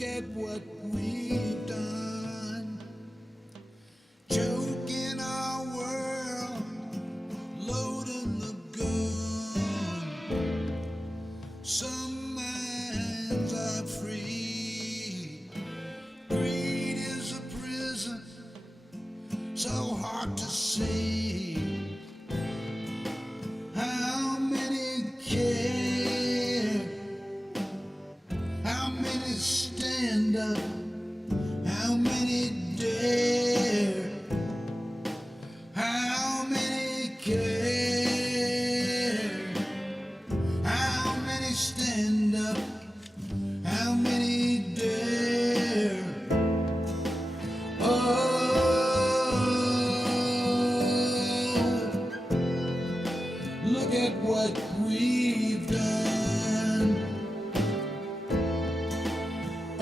Look at what we've done. Choking our world, loading the gun. Some minds are free. Greed is a prison, so hard to see. How many care? How many stand up? How many dare? How many care? How many stand up? How many dare? Oh, look at what we've done.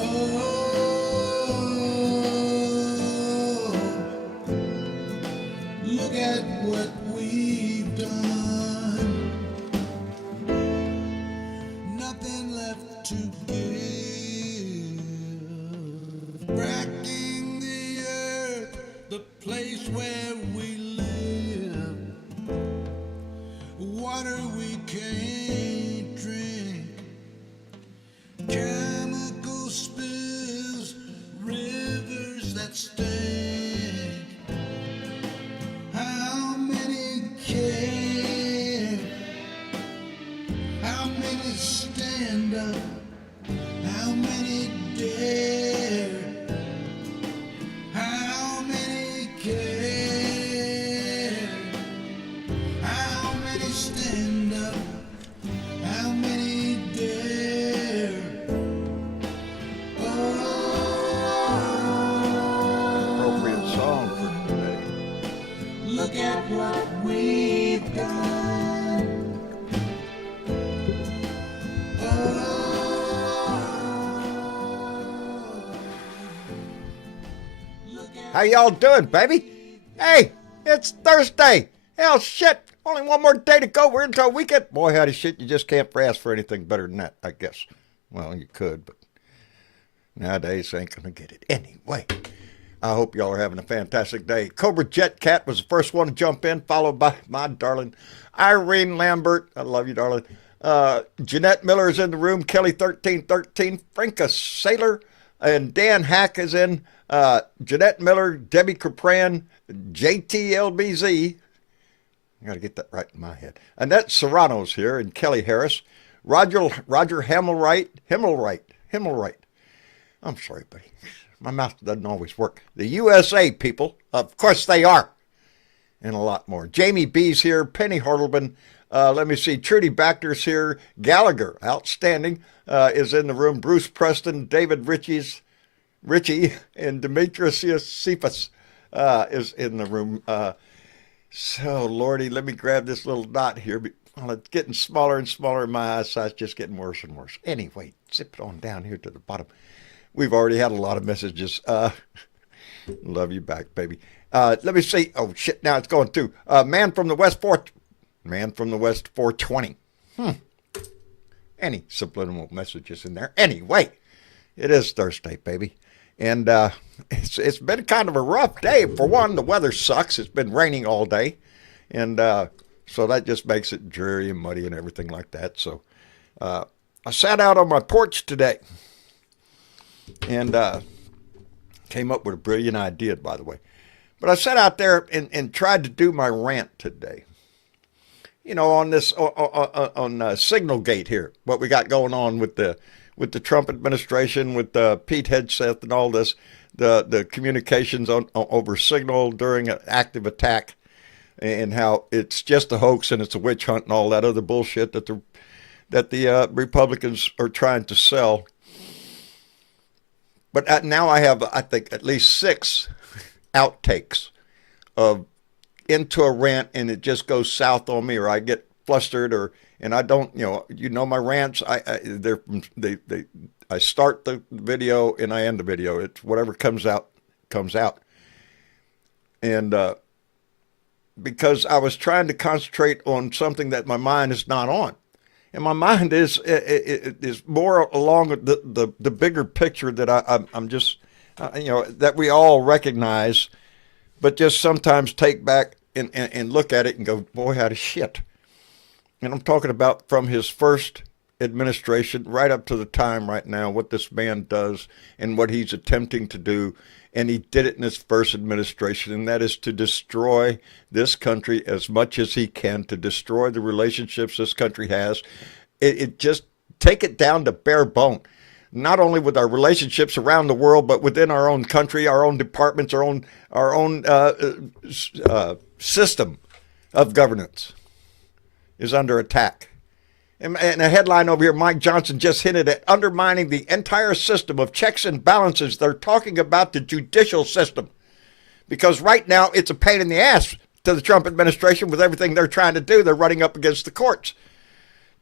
Oh, look at what we've done. Nothing left to give. Bracking the earth, the place where we live. Water we can't drink. Chemical spills, rivers that stink. How many care? How many stand up? How many dare? How many care? How many stand up? How many dare? Appropriate song for today. Look at what we've done. How y'all doing, baby? Hey, it's Thursday. Hell, shit. Only one more day to go. We're into a weekend. Boy, howdy shit. You just can't ask for anything better than that, I guess. Well, you could, but nowadays ain't gonna get it. Anyway, I hope y'all are having a fantastic day. Cobra Jet Cat was the first one to jump in, followed by my darling Irene Lambert. I love you, darling. Jeanette Miller is in the room. Kelly 1313, Franca Sailor, and Dan Hack is in. Jeanette Miller, Debbie Capran, JTLBZ. I got to get that right in my head. Annette Serrano's here, and Kelly Harris. Roger Himmelwright. I'm sorry, buddy. My mouth doesn't always work. The USA people, of course they are. And a lot more. Jamie B's here. Penny Hartleman. Let me see. Trudy Bacter's here. Gallagher, outstanding, is in the room. Bruce Preston, David Ritchie, and Demetrius Cephas is in the room. So, Lordy, let me grab this little dot here. Well, it's getting smaller and smaller. My eyesight's just getting worse and worse. Anyway, zip it on down here to the bottom. We've already had a lot of messages. Love you back, baby. Let me see. Oh, shit, now it's going through. Man from the West 420. Any subliminal messages in there? Anyway, it is Thursday, baby. And it's been kind of a rough day. For one, the weather sucks. It's been raining all day. And so that just makes it dreary and muddy and everything like that. So I sat out on my porch today and came up with a brilliant idea, by the way. But I sat out there and tried to do my rant today. You know, on this, on Signal Gate here, what we got going on with the Trump administration, with Pete Hegseth and all this, the communications over Signal during an active attack, and how it's just a hoax and it's a witch hunt and all that other bullshit that the Republicans are trying to sell. But now I have, I think, at least 6 outtakes of into a rant, and it just goes south on me, or I get flustered, and I don't, my rants. I start the video and I end the video. It's whatever comes out, and because I was trying to concentrate on something that my mind is not on, And my mind is more along the bigger picture that I'm just, that we all recognize, but just sometimes take back and look at it and go, boy, how to shit. And I'm talking about from his first administration right up to the time right now, what this man does and what he's attempting to do. And he did it in his first administration, and that is to destroy this country as much as he can, to destroy the relationships this country has. It just take it down to bare bone, not only with our relationships around the world, but within our own country, our own departments, our own system of governance is under attack. And a headline over here, Mike Johnson just hinted at undermining the entire system of checks and balances. They're talking about the judicial system because right now it's a pain in the ass to the Trump administration with everything they're trying to do. They're running up against the courts.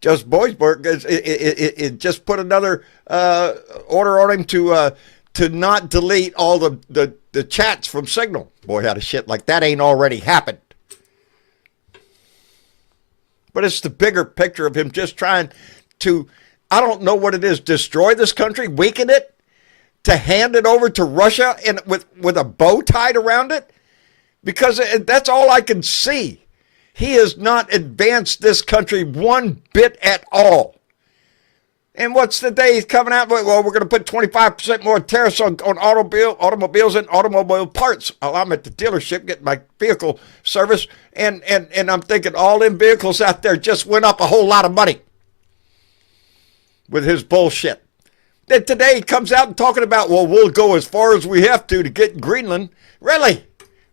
Judge Boisberg it just put another order on him to not delete all the chats from Signal. Boy, how to shit like that ain't already happened. But it's the bigger picture of him just trying to, I don't know what it is, destroy this country, weaken it, to hand it over to Russia and with a bow tied around it? Because that's all I can see. He has not advanced this country one bit at all. And what's the day he's coming out with? Well, we're going to put 25% more tariffs on automobiles and automobile parts. Well, I'm at the dealership getting my vehicle serviced, and I'm thinking all them vehicles out there just went up a whole lot of money with his bullshit. Then today he comes out and talking about, well, we'll go as far as we have to get Greenland. Really?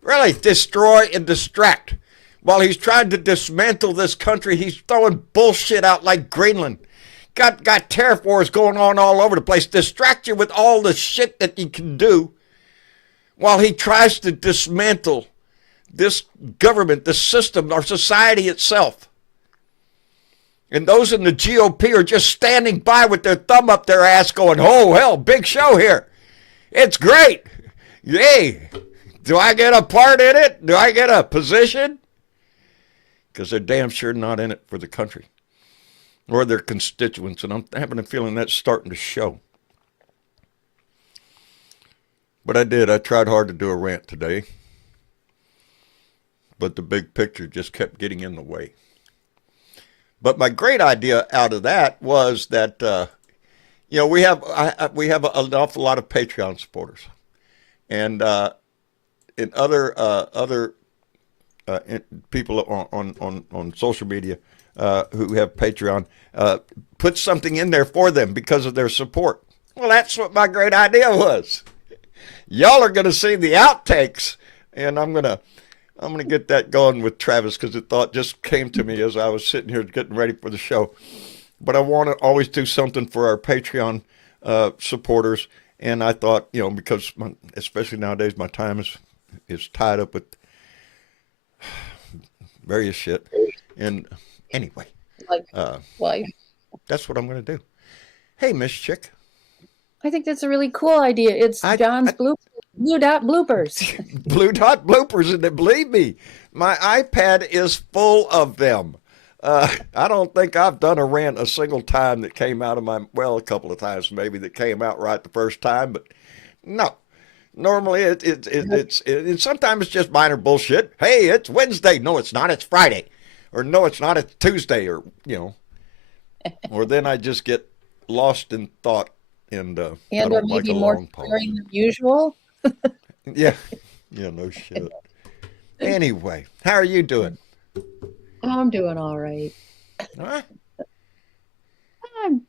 Really? Destroy and distract. While he's trying to dismantle this country, he's throwing bullshit out like Greenland. Got tariff wars going on all over the place. Distract you with all the shit that you can do while he tries to dismantle this government, the system, our society itself. And those in the GOP are just standing by with their thumb up their ass going, oh, hell, big show here. It's great. Yay. Do I get a part in it? Do I get a position? Because they're damn sure not in it for the country or their constituents, and I'm having a feeling that's starting to show. But I tried hard to do a rant today, but the big picture just kept getting in the way. But my great idea out of that was that, we have an awful lot of Patreon supporters, and in other people on social media who have Patreon, put something in there for them because of their support. Well, that's what my great idea was. Y'all are going to see the outtakes, and I'm gonna get that going with Travis because the thought just came to me as I was sitting here getting ready for the show. But I want to always do something for our Patreon supporters, and I thought, because especially nowadays my time is tied up with various shit, and anyway, like life. That's what I'm going to do. Hey, Miss Chick. I think that's a really cool idea. It's John's blue dot bloopers. Blue dot bloopers, and believe me, my iPad is full of them. I don't think I've done a rant a single time that came out of a couple of times maybe that came out right the first time, but no. Normally it's sometimes it's just minor bullshit. Hey, it's Wednesday. No, it's not. It's Friday. Or no, it's not. It's Tuesday. Or or then I just get lost in thought and I don't like a long pause. Than usual. Yeah, no shit. Anyway, how are you doing? I'm doing all right. Huh?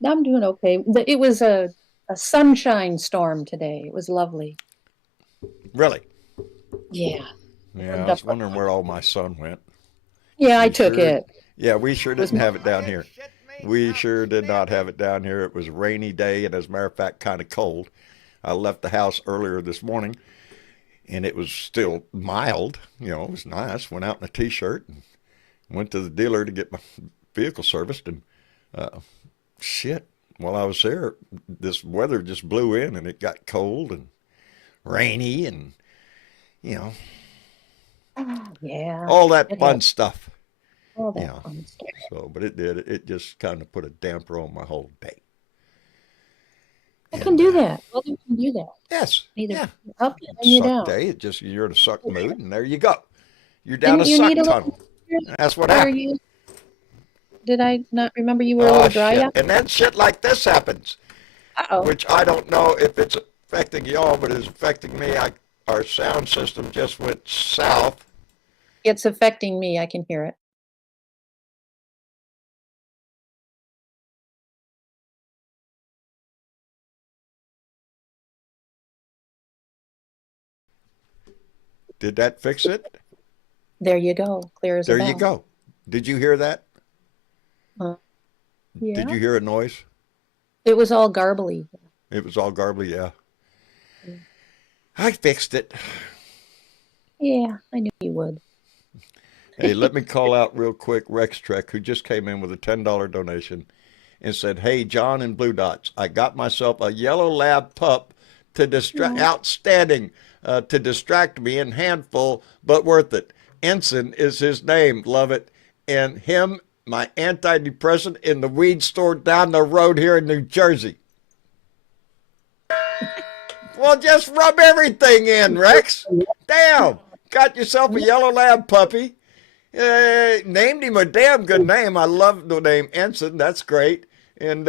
I'm doing okay. It was a sunshine storm today. It was lovely. Really? Yeah. Yeah, I was wondering where all my sun went. Yeah, I took it. Yeah, we sure didn't have it down here. We sure did not have it down here. It was a rainy day, and as a matter of fact, kind of cold. I left the house earlier this morning, and it was still mild. It was nice. Went out in a T-shirt and went to the dealer to get my vehicle serviced, and shit, while I was there, this weather just blew in, and it got cold and rainy and, yeah, all that fun stuff. All that Yeah. fun stuff. So, but it did. It just kind of put a damper on my whole day. I can And do that. Weather can do that. yes, Either yeah, up and you suck down. day. It just you're in a suck mood, and there you go. You're down a Didn't you need suck a little? tunnel. That's what Were happened. you? Did I not remember you were a Oh little dry shit! up? And then shit like this happens, Uh-oh. which I don't know if it's affecting y'all, but it's affecting me. Our sound system just went south. It's affecting me. I can hear it. Did that fix it? There you go. Clear as a There you bell. go. Did you hear that? Uh, Did yeah. you hear a noise? It was all garbly. It was all garbly. Yeah, Mm. I fixed it. Yeah, I knew you would. Hey, let me call out real quick Rex Trek, who just came in with a $10 donation and said, "Hey, John and Blue Dots, I got myself a yellow lab pup to distract, Oh, outstanding, to distract me and handful, but worth it. Ensign is his name, love it. And him, my antidepressant in the weed store down the road here in New Jersey." Well, just rub everything in, Rex. Damn, got yourself a yellow lab puppy. Named him a damn good name. I love the name Ensign. That's great. And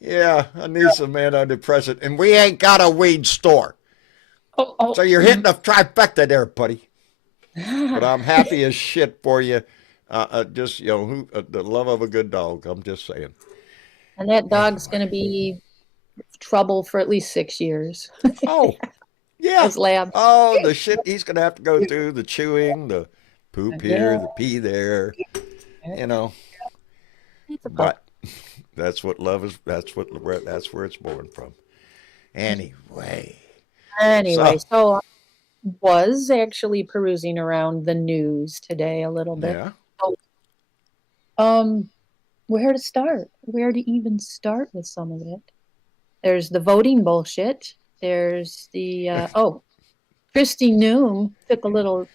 yeah, I need some antidepressant. And we ain't got a weed store. oh. So you're hitting a trifecta there, buddy. But I'm happy as shit for you. Just, the love of a good dog. I'm just saying. And that dog's Anyway. going to be trouble for at least 6 years. Oh, yeah. Those labs. Oh, the shit he's going to have to go through, the chewing, the poop here, Yeah, the pee there, you know. it's a pup. But that's what love is. That's where it's born from. Anyway, Anyway, so so I was actually perusing around the news today a little bit. yeah, Oh, Um, where to start? Where to even start with some of it? There's the voting bullshit. There's the Christy Noom took a little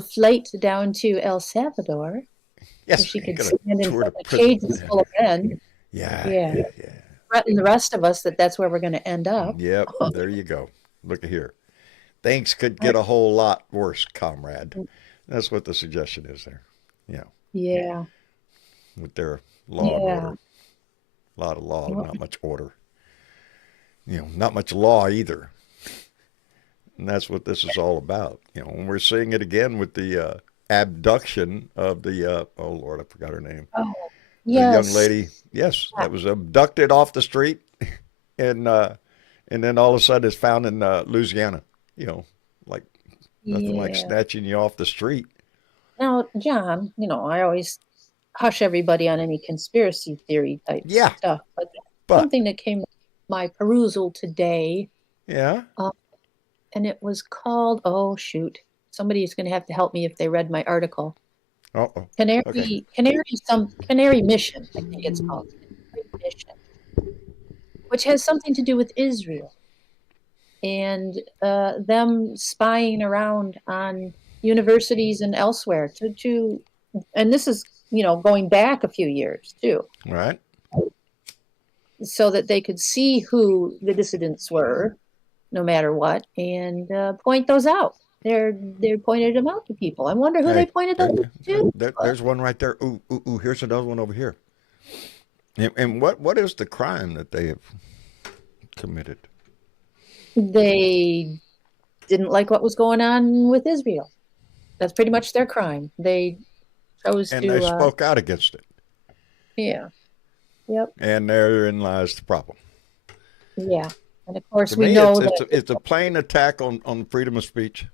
flight down to El Salvador so yes, she you're could gonna stand in tour front the of prison. cages full of men. Yeah, Yeah, yeah, yeah. threaten the rest of us that that's where we're going to end up. Yep, there you go. Look at here. Things could get a whole lot worse, comrade. That's what the suggestion is there. Yeah, Yeah, with their law and yeah. order. A lot of law, Well, not much order. Not much law either. And that's what this is all about. And we're seeing it again with the abduction of the, oh Lord, I forgot her name. Oh, The young yes. lady, yes, that was abducted off the street and then all of a sudden is found in Louisiana, like nothing like Yeah. snatching you off the street. Now, John, I always hush everybody on any conspiracy theory type Yeah, stuff, but but, something that came to my perusal today, yeah, uh, and it was called, oh shoot, somebody's going to have to help me if they read my article. uh-oh, okay. Canary Mission, I think it's called. Canary Mission, which has something to do with Israel and them spying around on universities and elsewhere and this is, going back a few years too, All right. so that they could see who the dissidents were, no matter what, and point those out. They pointed them out to people. I wonder who they Hey, pointed those out to. there's one right there. Ooh, ooh, ooh, here's another one over here. And what is the crime that they have committed? They didn't like what was going on with Israel. That's pretty much their crime. They chose And they to, spoke out against it. yeah, yep, And therein lies the problem. yeah. And of course, To we me, know it's a plain attack on freedom of speech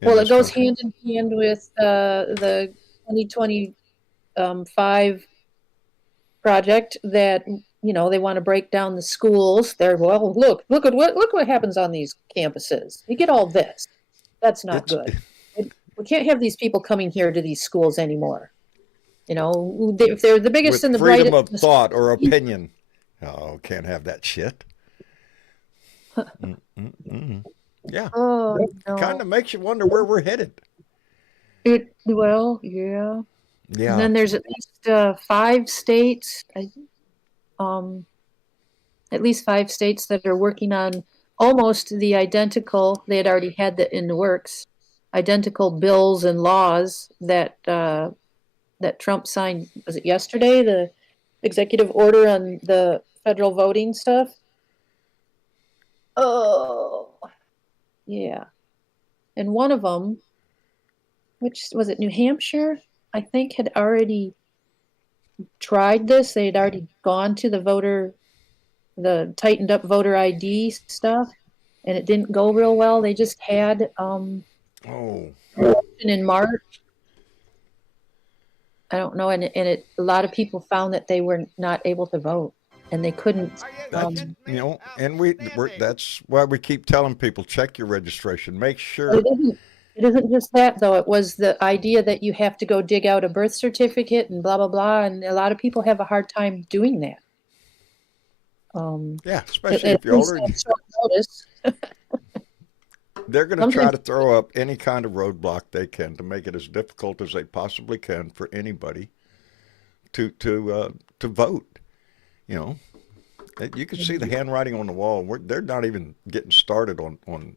in well, it this goes country. hand in hand with the 2025 project that they want to break down the schools. Look what happens on these campuses. You get all this. That's not It's good. We can't have these people coming here to these schools anymore. If they're the biggest with and the freedom brightest. of thought or opinion. Oh, can't have that shit. Yeah, Oh kind no. of makes you wonder where we're headed. Well, yeah. And Yeah. then there's at least 5 states, um, at least 5 states that are working on almost the identical. They had already had that in the works, identical bills and laws that Trump signed. Was it yesterday? The executive order on the federal voting stuff. Oh, yeah. And one of them, which was it, New Hampshire? I think had already tried this. They had already gone to the tightened up voter ID stuff, and it didn't go real well. They just had Oh. in March. I don't know, and a lot of people found that they were not able to vote, and they couldn't. That's, and that's why we keep telling people, check your registration. Make But sure. it isn't just that though. It was the idea that you have to go dig out a birth certificate and blah blah blah, and a lot of people have a hard time doing that. Yeah, especially At if you're least older. on short notice. They're going to try Sometimes to throw up any kind of roadblock they can to make it as difficult as they possibly can for anybody to vote. You know, you can see the handwriting on the wall. They're not even getting started on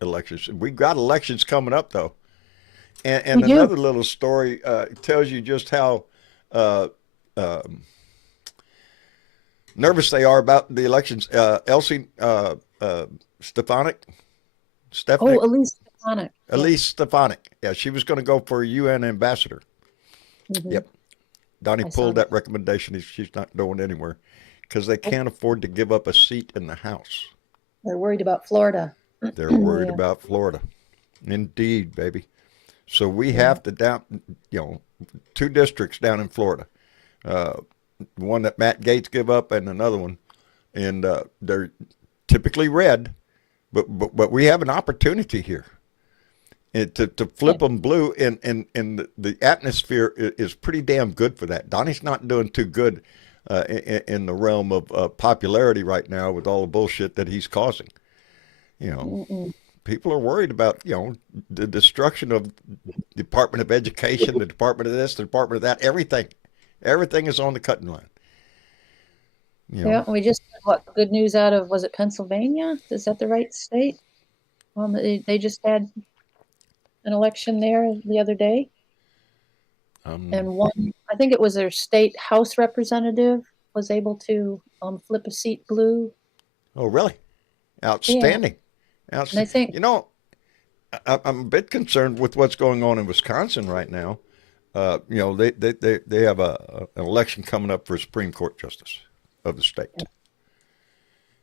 elections. We've got elections coming up though, and we do. another little story tells you just how uh, nervous they are about the elections. Elsie Stefanik, Oh, Stefanik, Elise Stefanik. Yeah. Elise Stefanik. Yeah, she was going to go for a UN ambassador. Hmm. Yep. Donnie I saw pulled that. that recommendation. She's not going anywhere because they can't afford to give up a seat in the House. They're worried about Florida. They're worried Yeah. about Florida. Indeed, baby. So we Yeah. have to down, 2 districts down in Florida. Uh, one that Matt Gaetz give up, and another one, and they're typically red, but we have an opportunity here. And to Yeah. flip them blue, and the atmosphere is pretty damn good for that. Donnie's not doing too good in the realm of popularity right now with all the bullshit that he's causing. You know, Mm-mm. people are worried about the destruction of the Department of Education, the Department of this, the Department of that. Everything is on the cutting line. You Yeah, know, we just had what good news out of, was it Pennsylvania? Is that the right state? They just had an election there the other day, um, and one, I think it was their state house representative was able to flip a seat blue. oh really? Yeah, Outstanding, and I outstanding. think, I'm a bit concerned with what's going on in Wisconsin right now. They have an election coming up for a Supreme Court justice of the state,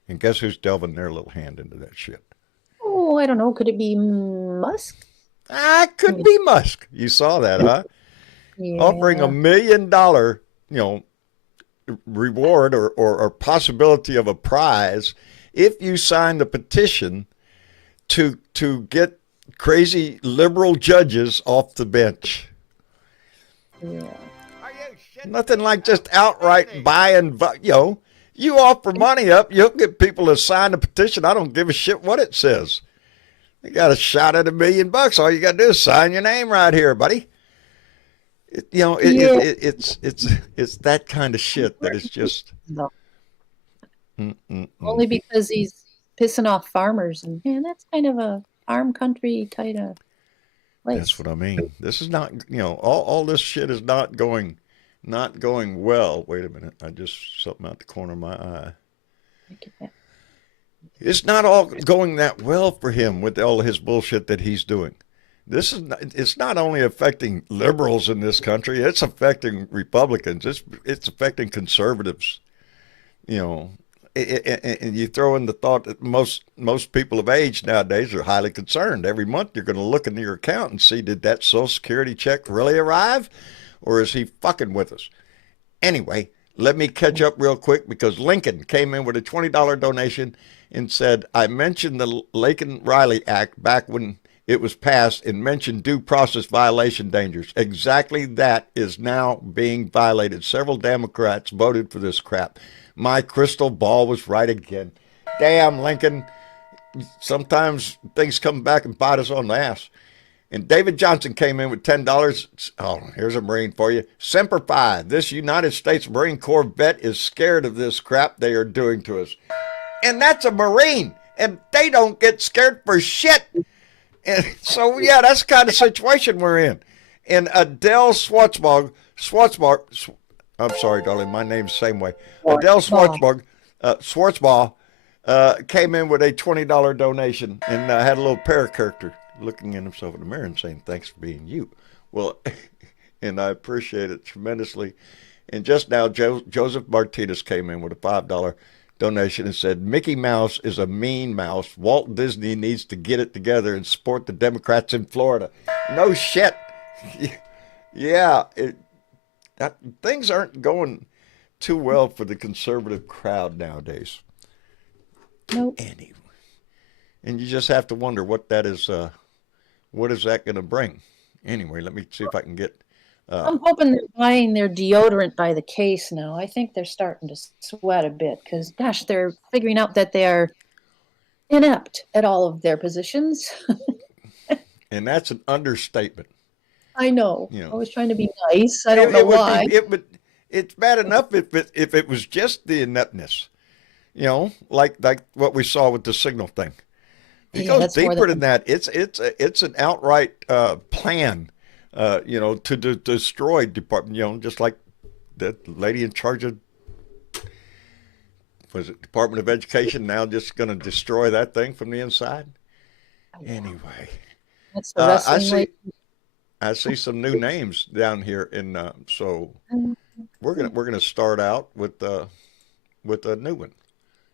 and guess who's delving their little hand into that shit? oh, I don't know, could it be Musk? Ah, it could be Musk. You saw that, huh? Offering a Yeah, $1 million, reward or possibility of a prize if you sign the petition to get crazy liberal judges off the bench. yeah. Nothing like just outright buying, you offer money up, you'll get people to sign the petition. I don't give a shit what it says. You got a shot at $1 million. All you got to do is sign your name right here, buddy. Yeah. It's that kind of shit that is just. No. Mm-mm-mm. Only because he's pissing off farmers, and man, that's kind of a farm country kind of That's place. what I mean. This is not, all this shit is not going well. Wait a minute. I just something out the corner of my eye. I get that. It's not all going that well for him with all his bullshit that he's doing. It's not only affecting liberals in this country, it's affecting Republicans. It's affecting conservatives. You know, and you throw in the thought that most people of age nowadays are highly concerned. Every month you're going to look into your account and see, did that Social Security check really arrive, or is he fucking with us? Anyway, let me catch up real quick because Lincoln came in with a $20 donation and said, I mentioned the Laken-Riley Act back when it was passed and mentioned due process violation dangers. Exactly that is now being violated. Several Democrats voted for this crap. My crystal ball was right again. Damn, Lincoln. Sometimes things come back and bite us on the ass. And David Johnson came in with $10. Oh, here's a Marine for you. Semper Fi. This United States Marine Corps vet is scared of this crap they are doing to us. And that's a Marine. And they don't get scared for shit. And so, yeah, that's the kind of situation we're in. And Adele Schwartzbach, I'm sorry, darling, my name's the same way. Adele Schwartzbach came in with a $20 donation and had a little parrot character looking at himself in the mirror and saying, thanks for being you. Well, and I appreciate it tremendously. And just now, Joseph Martinez came in with a $5 donation and said, Mickey Mouse is a mean mouse. Walt Disney needs to get it together and support the Democrats in Florida. No shit. Yeah, things aren't going too well for the conservative crowd nowadays. Nope. Anyway, and you just have to wonder what that is. What is that going to bring? Anyway, let me see if I can get. I'm hoping they're buying their deodorant by the case now. I think they're starting to sweat a bit because, gosh, they're figuring out that they're inept at all of their positions. And that's an understatement. I know. You know. I was trying to be nice. I don't know why. It's bad enough if it was just the ineptness, you know, like what we saw with the signal thing. It goes deeper than that. It's an outright plan, you know, to destroy department. You know, just like that lady in charge of Department of Education now just going to destroy that thing from the inside. Anyway, that's the wrestling I see some new names down here, in so we're gonna start out with a new one,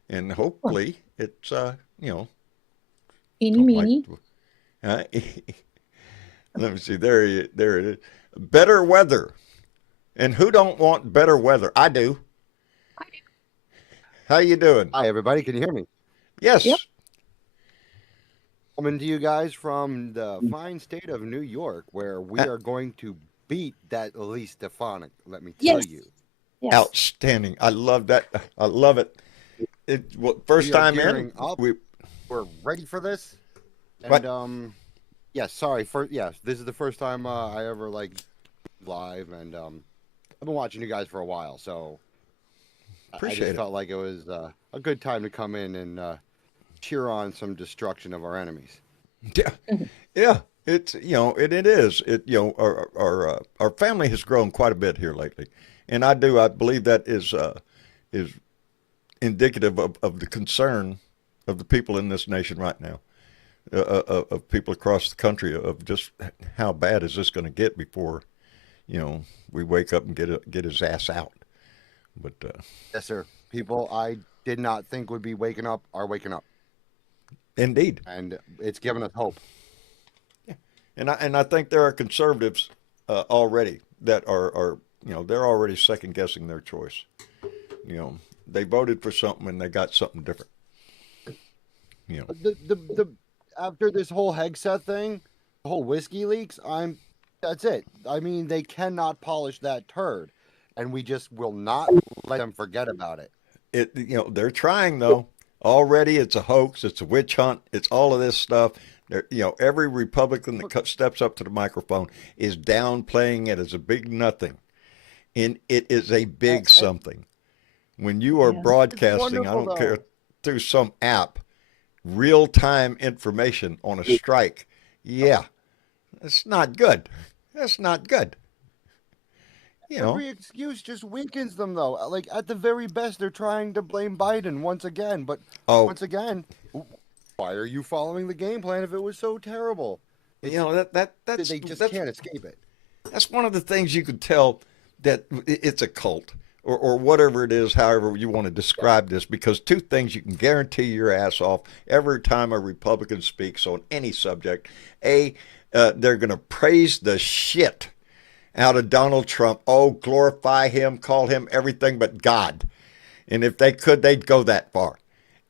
and hopefully it's you know. Eeny meeny. Let me see. There it is. Better weather, and who don't want better weather? I do. How you doing? Hi, everybody. Can you hear me? Yes. Yep. Coming to you guys from the fine state of New York, where we are going to beat that Elise Stefanik, let me tell you. Yes. Outstanding. I love that. I love it. First time in. We're ready for this. And this is the first time I ever live, and I've been watching you guys for a while, so I just felt like it was a good time to come in and cheer on some destruction of our enemies. Yeah, yeah. It's it is our family has grown quite a bit here lately, and I believe that is indicative of the concern of the people in this nation right now, of people across the country, of just how bad is this going to get before we wake up and get his ass out. But yes, sir. People I did not think would be waking up are waking up. Indeed. And it's given us hope. Yeah. And I think there are conservatives already that are they're already second guessing their choice. They voted for something and they got something different. The after this whole Hegseth thing, the whole whiskey leaks, that's it. I mean, they cannot polish that turd, and we just will not let them forget about it. They're trying though. Already, it's a hoax. It's a witch hunt. It's all of this stuff. Every Republican that steps up to the microphone is downplaying it as a big nothing, and it is a big something. When you are broadcasting, I don't care, through some app, real-time information on a strike, it's not good. That's not good. Every excuse just weakens them, though. Like, at the very best, they're trying to blame Biden once again. But once again, why are you following the game plan if it was so terrible? They just can't escape it. That's one of the things you could tell that it's a cult or whatever it is, however you want to describe this, because two things you can guarantee your ass off every time a Republican speaks on any subject. They're going to praise the shit out of Donald Trump. Oh, glorify him, call him everything but God. And if they could, they'd go that far.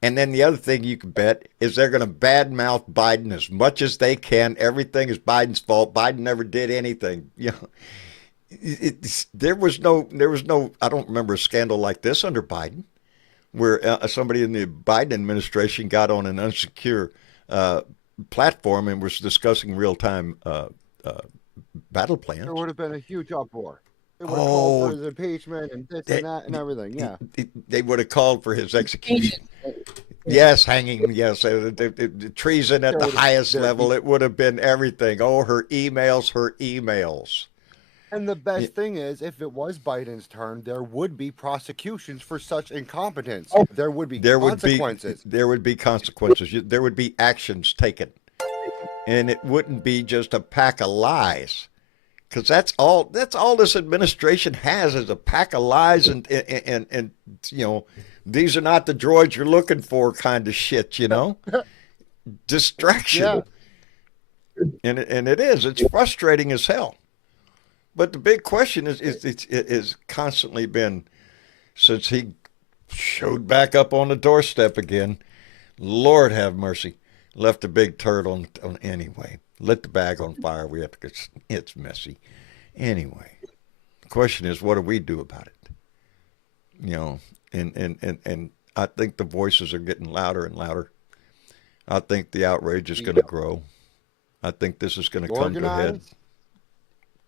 And then the other thing you can bet is they're going to badmouth Biden as much as they can. Everything is Biden's fault. Biden never did anything. There was no, I don't remember a scandal like this under Biden, where somebody in the Biden administration got on an unsecure platform and was discussing real-time battle plans. There would have been a huge uproar. It would have called for Oh, his impeachment and this they, and that and everything. Yeah. they would have called for his execution. Yes, hanging. Yes, the treason at the highest level. It would have been everything. Oh, her emails, her emails. And the best thing is, if it was Biden's turn, there would be prosecutions for such incompetence. There would be consequences. There would be consequences. There would be actions taken, and it wouldn't be just a pack of lies. Because that's all this administration has is a pack of lies and these are not the droids you're looking for kind of shit, distraction. Yeah. And it is. It's frustrating as hell. But the big question is constantly been, since he showed back up on the doorstep again, Lord have mercy, left a big turd on anyway. Lit the bag on fire. We have to. It's messy. Anyway, the question is, what do we do about it? And I think the voices are getting louder and louder. I think the outrage is going to grow. I think this is going to come to a head.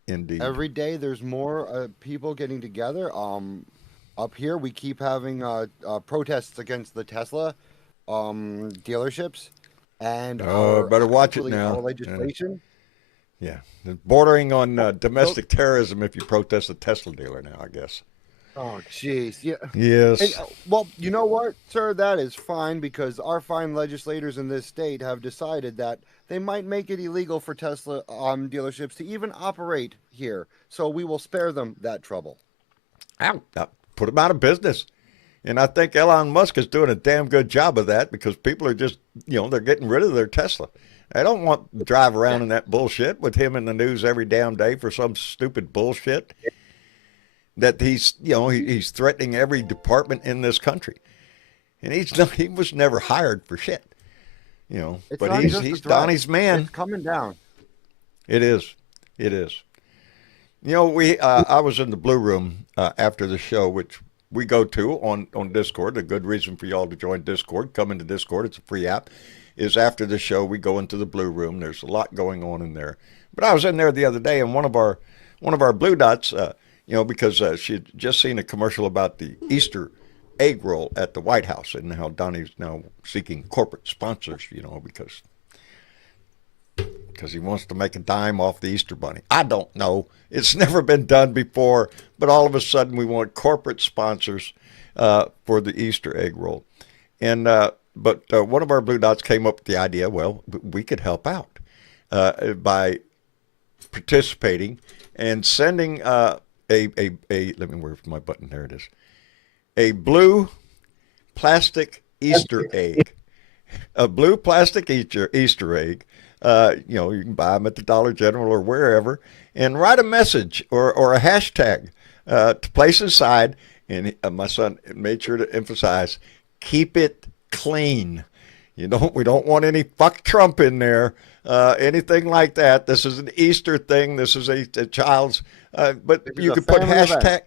Indeed. Every day there's more people getting together. Up here we keep having protests against the Tesla dealerships. And better watch it now. Our legislation. Yeah, bordering on domestic terrorism if you protest a Tesla dealer now, I guess. Oh, jeez. Yeah. Yes. Hey, well, you know what, sir? That is fine because our fine legislators in this state have decided that they might make it illegal for Tesla dealerships to even operate here. So we will spare them that trouble. Put them out of business. And I think Elon Musk is doing a damn good job of that because people are just, they're getting rid of their Tesla. They don't want to drive around in that bullshit with him in the news every damn day for some stupid bullshit that he's threatening every department in this country. And he was never hired for shit, but he's Donnie's man. It's coming down. It is. I was in the Blue Room after the show, which we go to on Discord. A good reason for y'all to join Discord. Come into Discord. It's a free app. Is after the show we go into the Blue Room. There's a lot going on in there. But I was in there the other day, and one of our Blue Dots, because she'd just seen a commercial about the Easter egg roll at the White House and how Donnie's now seeking corporate sponsors, because he wants to make a dime off the Easter bunny. I don't know. It's never been done before, but all of a sudden we want corporate sponsors for the Easter egg roll. And but one of our Blue Dots came up with the idea, well, we could help out by participating and sending let me where's my button? There it is. A blue plastic Easter egg. A blue plastic Easter egg. You can buy them at the Dollar General or wherever, and write a message or a hashtag to place inside. And my son made sure to emphasize, keep it clean. We don't want any fuck Trump in there, anything like that. This is an Easter thing. This is a child's, but you could put hashtag,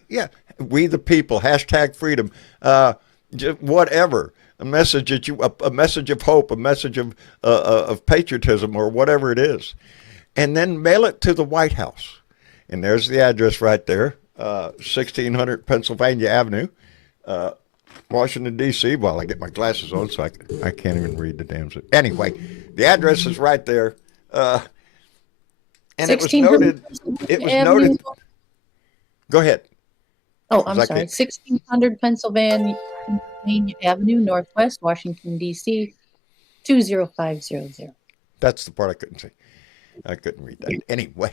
we the people, hashtag freedom, whatever. A message a message of hope, a message of patriotism, or whatever it is, and then mail it to the White House. And there's the address right there, 1600 Pennsylvania Avenue, Washington D.C. While I get my glasses on, so I can't even read the damn shit. Anyway, the address is right there, and it was noted. It was noted. Go ahead. Oh, I'm sorry. 1600 Pennsylvania Avenue, Northwest, Washington, D.C., 20500. That's the part I couldn't see. I couldn't read that. Anyway.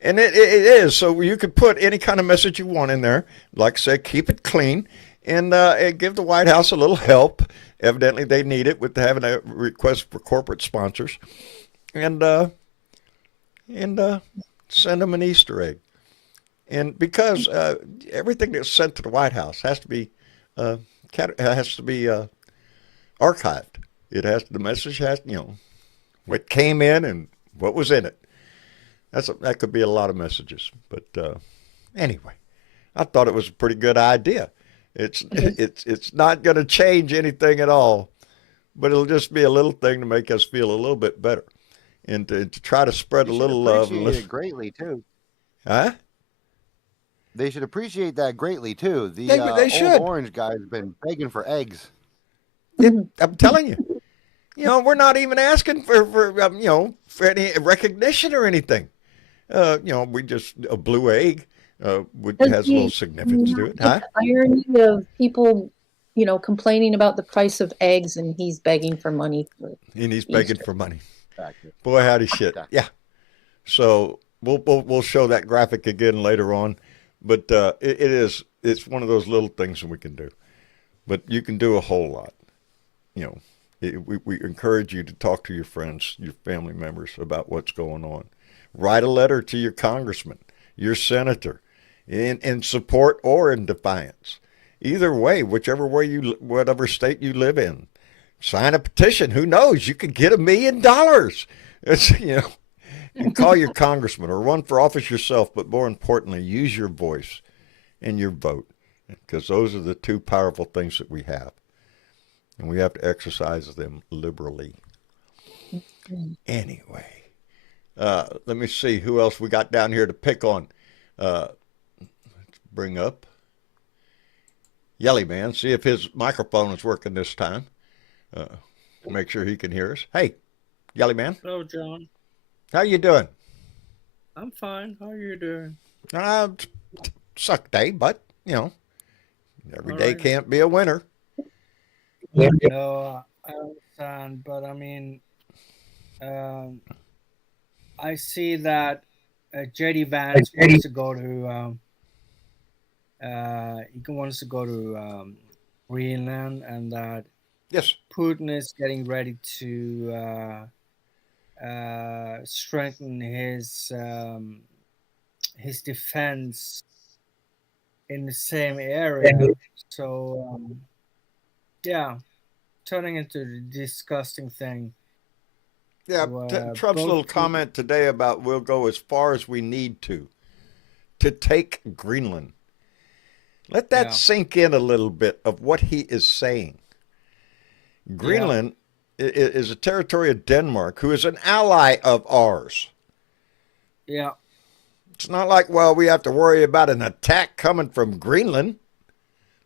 And it is. So you could put any kind of message you want in there. Like I said, keep it clean and give the White House a little help. Evidently, they need it with having a request for corporate sponsors. And send them an Easter egg. And because everything that's sent to the White House has to be archived. The message has, what came in and what was in it. That could be a lot of messages. But anyway, I thought it was a pretty good idea. It's not going to change anything at all, but it'll just be a little thing to make us feel a little bit better, and to try to spread a They should little love. appreciate it greatly too. Huh? They should appreciate that greatly too. The They old should. orange guy's been begging for eggs. I'm telling you. We're not even asking for any recognition or anything. We just a blue egg has a little significance to it, huh? The irony of people, complaining about the price of eggs, and he's begging for money. And he's begging for money. Exactly. Boy, howdy shit. Yeah. So we'll show that graphic again later on, but it's one of those little things that we can do, but you can do a whole lot. We encourage you to talk to your friends, your family members about what's going on. Write a letter to your congressman, your senator, in support or in defiance. Either way, whatever state you live in, sign a petition. Who knows? You could get $1 million. You can call your congressman or run for office yourself, but more importantly, use your voice and your vote, because those are the two powerful things that we have. And we have to exercise them liberally. Anyway, let me see who else we got down here to pick on. Let's bring up Yelly Man, see if his microphone is working this time. Make sure he can hear us. Hey, Yelly Man. Hello, John. How you doing? I'm fine. How are you doing? Suck day, but, every day Alright. can't be a winner. No, I understand, but I mean, I see that JD Vance wants to go to Greenland, and that Yes. Putin is getting ready to strengthen his defense in the same area. So yeah, turning into a disgusting thing. Yeah, Trump's little comment today about we'll go as far as we need to take Greenland. Let that sink in a little bit of what he is saying. Greenland is a territory of Denmark, who is an ally of ours. Yeah. It's not like, well, we have to worry about an attack coming from Greenland.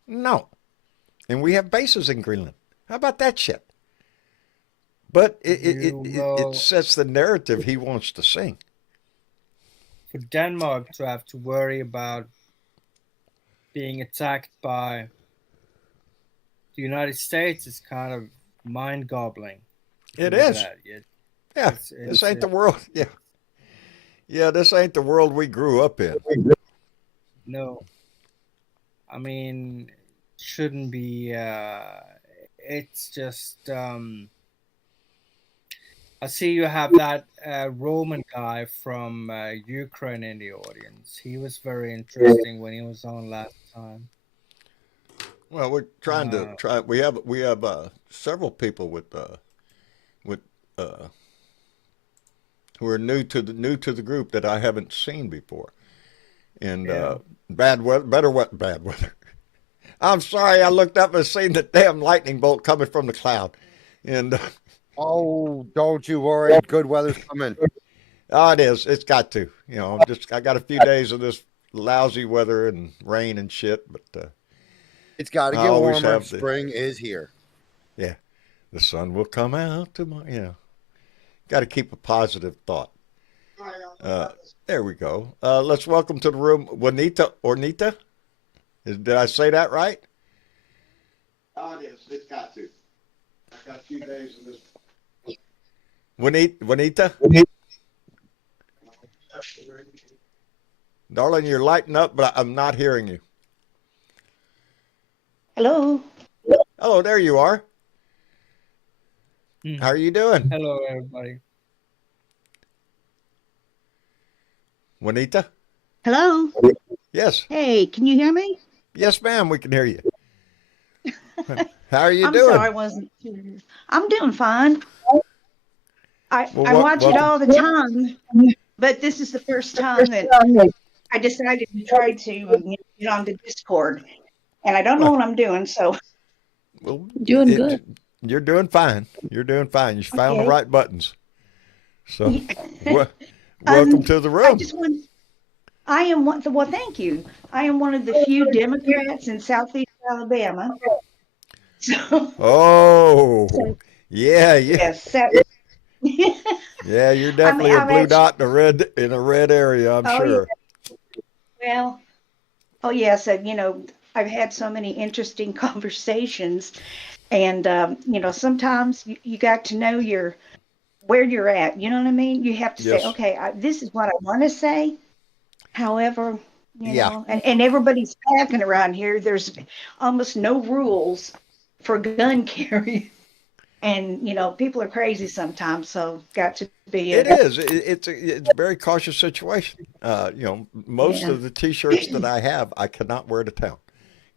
No. And we have bases in Greenland. How about that shit? But it sets the narrative he wants to sing. For Denmark to have to worry about being attacked by the United States is kind of mind-gobbling. It is. Yeah, this ain't the world. Yeah. Yeah, this ain't the world we grew up in. No. I mean, shouldn't be. It's just. I see you have that Roman guy from Ukraine in the audience. He was very interesting when he was on last time. Well, we're trying to try. We have several people who are new to the group that I haven't seen before, and bad weather. I'm sorry, I looked up and seen the damn lightning bolt coming from the cloud, and oh, don't you worry, good weather's coming. Oh, it is. It's got to. I got a few days of this lousy weather and rain and shit, but it's got to get warmer. Spring is here. Yeah, the sun will come out tomorrow. Got to keep a positive thought. There we go. Let's welcome to the room Juanita Ornita. Did I say that right? Oh, it is. It's got to. I got a few days of this. Juanita? Darling, you're lighting up, but I'm not hearing you. Hello. Hello, there you are. How are you doing? Hello, everybody. Juanita? Hello. Yes. Hey, can you hear me? Yes, ma'am, we can hear you. How are you I'm doing? sorry, I wasn't. I'm doing fine. I watch it welcome. all the time, but this is the first time that I decided to try to get onto Discord, and I don't know what I'm doing. So, Doing good. You're doing fine. You're doing fine. You found the Okay. right buttons. So, Yeah. welcome to the I room. just want. I am one. Well, thank you. I am one of the few Democrats in Southeast Alabama. So, Oh, so yeah, yeah, yes. So, yeah. You're I mean, definitely a I've blue actually. dot in a red area. I'm Oh yeah. sure. Well. Oh yes. I've had so many interesting conversations, and sometimes you got to know where you're at. You know what I mean? You have to say, Yes. okay, this is what I want to say. However, Yeah. and everybody's packing around here. There's almost no rules for gun carry. And, people are crazy sometimes. So got to be It is. It's a very cautious situation. Most yeah. of the T-shirts that I have, I cannot wear to town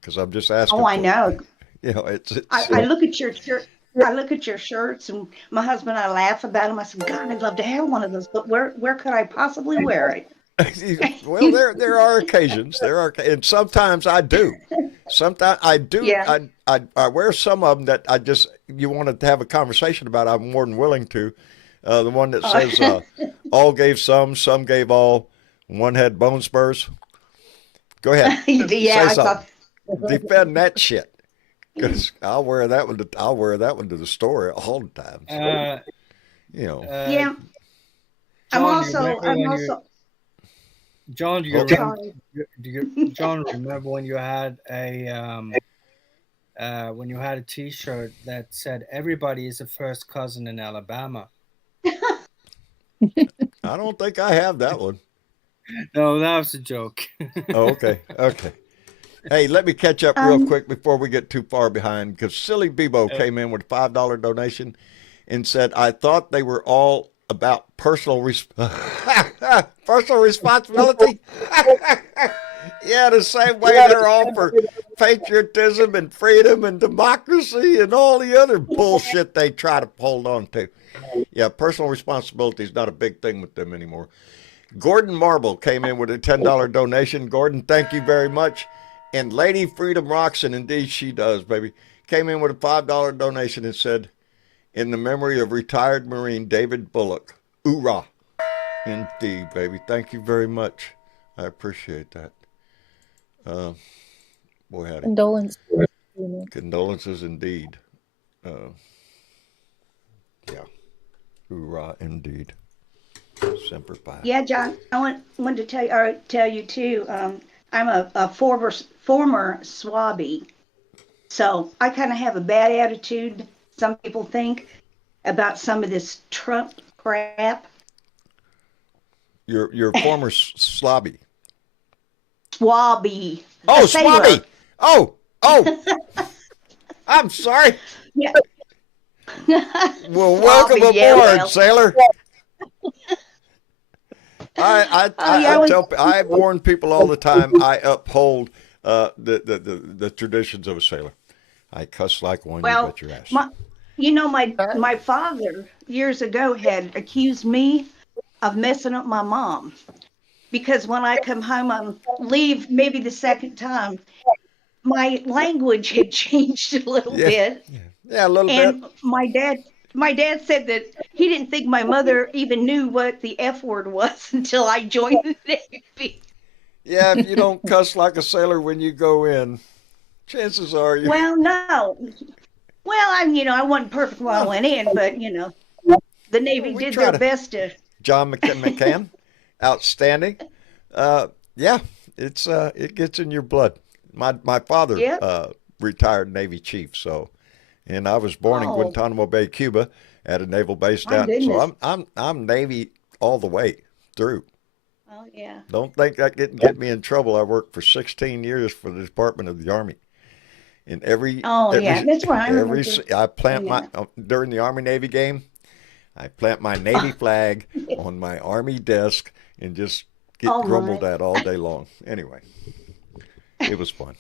because I'm just Oh, asking I for it. know. It's I look at your shirt. I look at your shirts, and my husband and I laugh about them. I said, God, I'd love to have one of those, but where could I possibly wear well, it? there are occasions. And sometimes I do. Sometimes I do. Yeah. I wear some of them that you wanted to have a conversation about. I'm more than willing to. The one that Uh, says all gave some gave all. One had bone spurs. Go ahead, yeah, say I saw. something. Defend that shit. Because I'll wear that one. I'll wear that one to the store all the time. So Uh, you know. uh, Yeah, I'm John, do you also. remember I'm when you also. John, do you Okay. remember? Sorry. John, remember when you had a T-shirt that said "Everybody is a first cousin in Alabama"? I don't think I have that one. No, that was a joke. Oh, okay. Okay. Hey, let me catch up real Um. quick before we get too far behind because Silly Bebo Uh, came in with a $5 donation and said, I thought they were all about personal responsibility. Yeah, the same way they're all for patriotism and freedom and democracy and all the other bullshit they try to hold on to. Yeah, personal responsibility is not a big thing with them anymore. Gordon Marble came in with a $10 donation. Gordon, thank you very much. And Lady Freedom Rocks, and indeed she does, baby, came in with a $5 donation and said, in the memory of retired Marine David Bullock. Hoorah. Indeed, baby. Thank you very much. I appreciate that. Uh, boy, howdy. Condolences. Condolences indeed. Uh, yeah. Hoorah, indeed. Semper Fi. Yeah, John. Wanted to tell you too. I'm a former swabby, so I kind of have a bad attitude. Some people think about some of this Trump crap. Your former slobby. Swabby, a Oh, sailor. swabby. Oh. I'm sorry. Yeah. Well, welcome Swabby. Yeah. aboard, Well. sailor. Oh yeah. I warn people all the time. I uphold the traditions of a sailor. I cuss like one. You Well, bet your ass. my father years ago had accused me of messing up my mom because when I come home on leave, maybe the second time, my language had changed a little Yeah, bit, yeah, a little bit. and my dad said that he didn't think my mother even knew what the F word was until I joined the Navy. Yeah, if you don't cuss like a sailor when you go in, chances are you. Well, no. Well, I wasn't perfect when I Well, went in, but the Navy we did try their to. best to. John McCann, outstanding. Yeah, it gets in your blood. My father Yeah. retired Navy chief, so and I was born in Oh, Guantanamo Bay, Cuba, at a naval base my down. So goodness. I'm Navy all the way through. Oh, yeah. Don't think that didn't get me in trouble. I worked for 16 years for the Department of the Army. In Oh, yeah. That's right. I every remember. I plant my Yeah. during the Army Navy game, I plant my Navy flag on my Army desk and just get Oh, grumbled my. at all day long. Anyway, it was fun.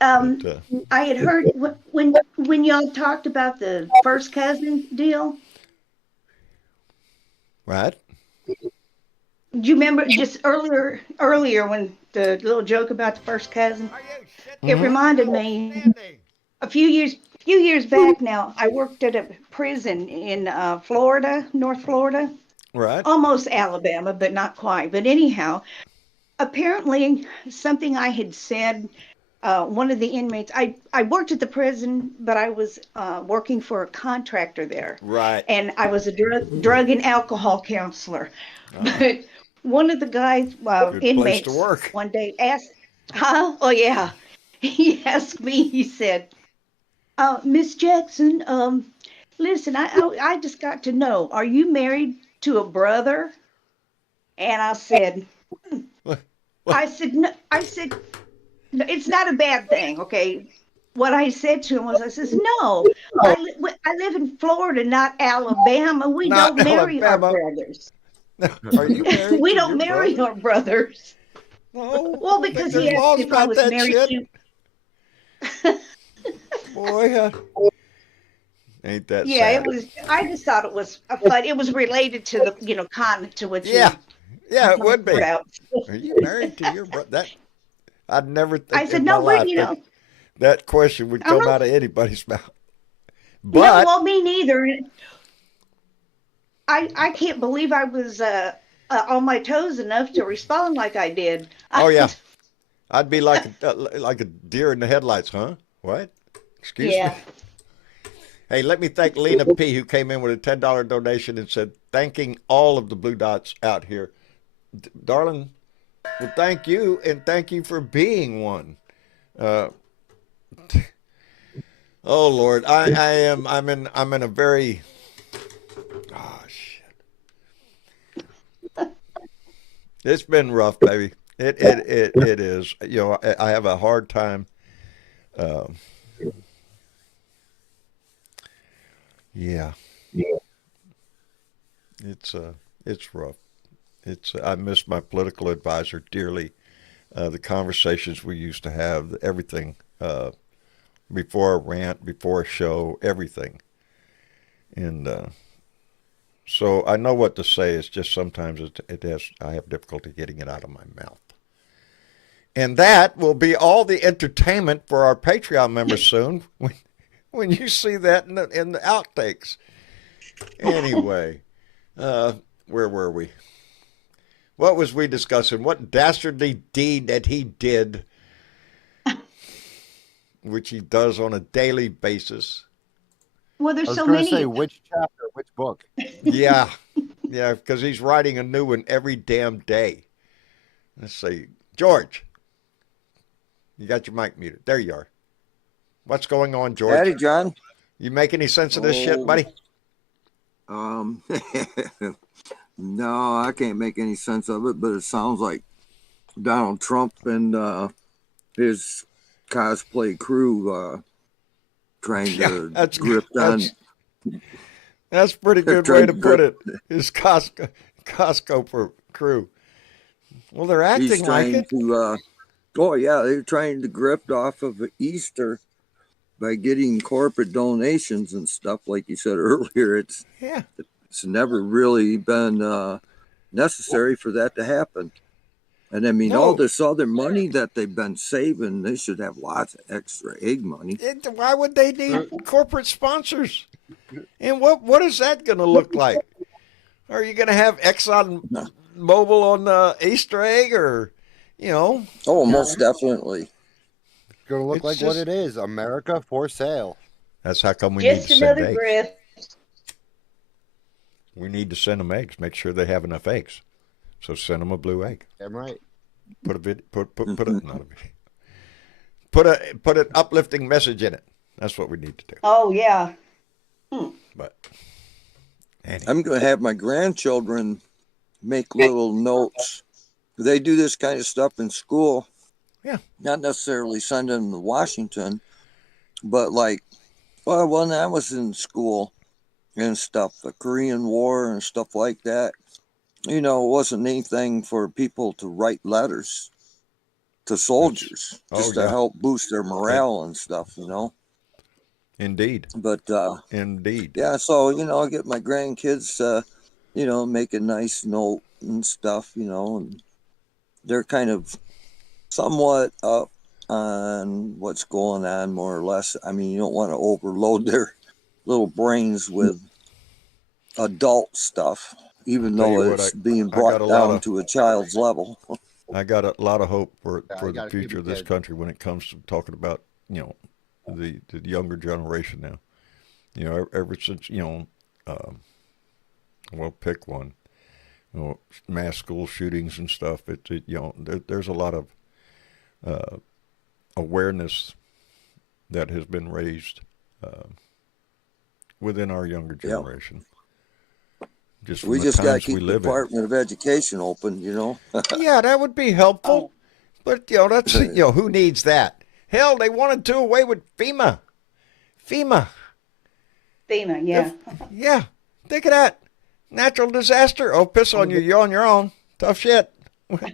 But Um, I had heard when y'all talked about the first cousin deal. right? Do you remember just earlier when the little joke about the first cousin? Are you shitting It Mm-hmm. reminded me a few years few years back now, I worked at a prison in Florida, North Florida, Right. almost Alabama, but not quite. But anyhow, apparently something I had said, one of the inmates, I worked at the prison, but I was working for a contractor there. Right. And I was a drug and alcohol counselor. But one of the guys, Good place to inmates, work. one day asked, huh? Oh, yeah. He asked me, he said, Miss Jackson, listen, I just got to know, are you married to a brother? And I said, What? no, "No, it's not a bad thing, okay?" What I said to him was, I says, no, I live in Florida, not Alabama. We Not don't marry our Alabama. brothers. Are you married We to don't your marry brother? our brothers. No. Well, because There's he asked laws if I about was that married shit. to. Boy, ain't that Yeah, it sad? was. I just thought it was fun. It was related to the, con to what Yeah. you Yeah, it would poured be. out. Are you married to your brother? That I'd never I think said, in my no, but life that question would I'm come not. out of anybody's mouth. No, But well, me neither. I can't believe I was on my toes enough to respond like I did. oh yeah, I'd be like a deer in the headlights, huh? What? Excuse me. Yeah. Hey, let me thank Lena P, who came in with a $10 donation and said, thanking all of the Blue Dots out here. Darling, well, thank you, and thank you for being one. Uh, oh Lord, I'm in a very, oh shit. It's been rough, baby. It is. You know, I have a hard time. Uh, yeah, it's rough. I miss my political advisor dearly. The conversations we used to have, everything, before a rant, before a show, everything. And so I know what to say. It's just sometimes I have difficulty getting it out of my mouth. And that will be all the entertainment for our Patreon members soon when you see that in the outtakes. Anyway, where were we? What was we discussing? What dastardly deed that he did, which he does on a daily basis? Well, I there's was so going to say many. which chapter, which book. Yeah, yeah, because he's writing a new one every damn day. Let's see. George, you got your mic muted. There you are. What's going on, George? Howdy, John. You make any sense of this shit, buddy? Um, no, I can't make any sense of it, but it sounds like Donald Trump and his cosplay crew trying Yeah, to that's grip on. that's a pretty They're good way trying to to put grip. it. His Costco crew. Well, they're He's acting like trying it. to. Oh yeah, they're trying to grip off of Easter by getting corporate donations and stuff. Like you said earlier, it's Yeah. never really been necessary for that to happen. And I mean, all No. this other money that they've been saving, they should have lots of extra egg money. Why would they need corporate sponsors? And what is that going to look like? Are you going to have Exxon Mobil on the Easter egg, or Oh, most definitely. It's going to look It's like what just- it is, America for sale. That's how come we need Just to send another eggs. grift. We need to send them eggs. Make sure they have enough eggs. So send them a blue egg. Damn right. Put a vid, put a not a video. Put an uplifting message in it. That's what we need to do. Oh yeah. But anyway. I'm going to have my grandchildren make little notes. They do this kind of stuff in school. Yeah. Not necessarily send them to Washington, but like, well, when I was in school and stuff, the Korean War and stuff like that, it wasn't anything for people to write letters to soldiers just to help boost their morale and stuff, Indeed. But Indeed. yeah, so I get my grandkids, make a nice note and stuff, and they're kind of somewhat on what's going on, more or less. I mean, you don't want to overload their little brains with adult stuff, even Tell you though what, it's being I got brought a lot down of to a child's level. I got a lot of hope for Yeah, for you the gotta keep future it of this kid. country when it comes to talking about the younger generation now. Ever since um, well, pick one. Mass school shootings and stuff. There's a lot of uh, awareness that has been raised uh, within our younger Yeah. generation, just from We the just got to times we keep the live in. Department of Education open, Yeah, that would be helpful. But that's who needs that? Hell, they wanted to away with FEMA. FEMA. FEMA, yeah. Yeah, think of that. Natural disaster. Oh, piss on you. You're on your own. Tough shit.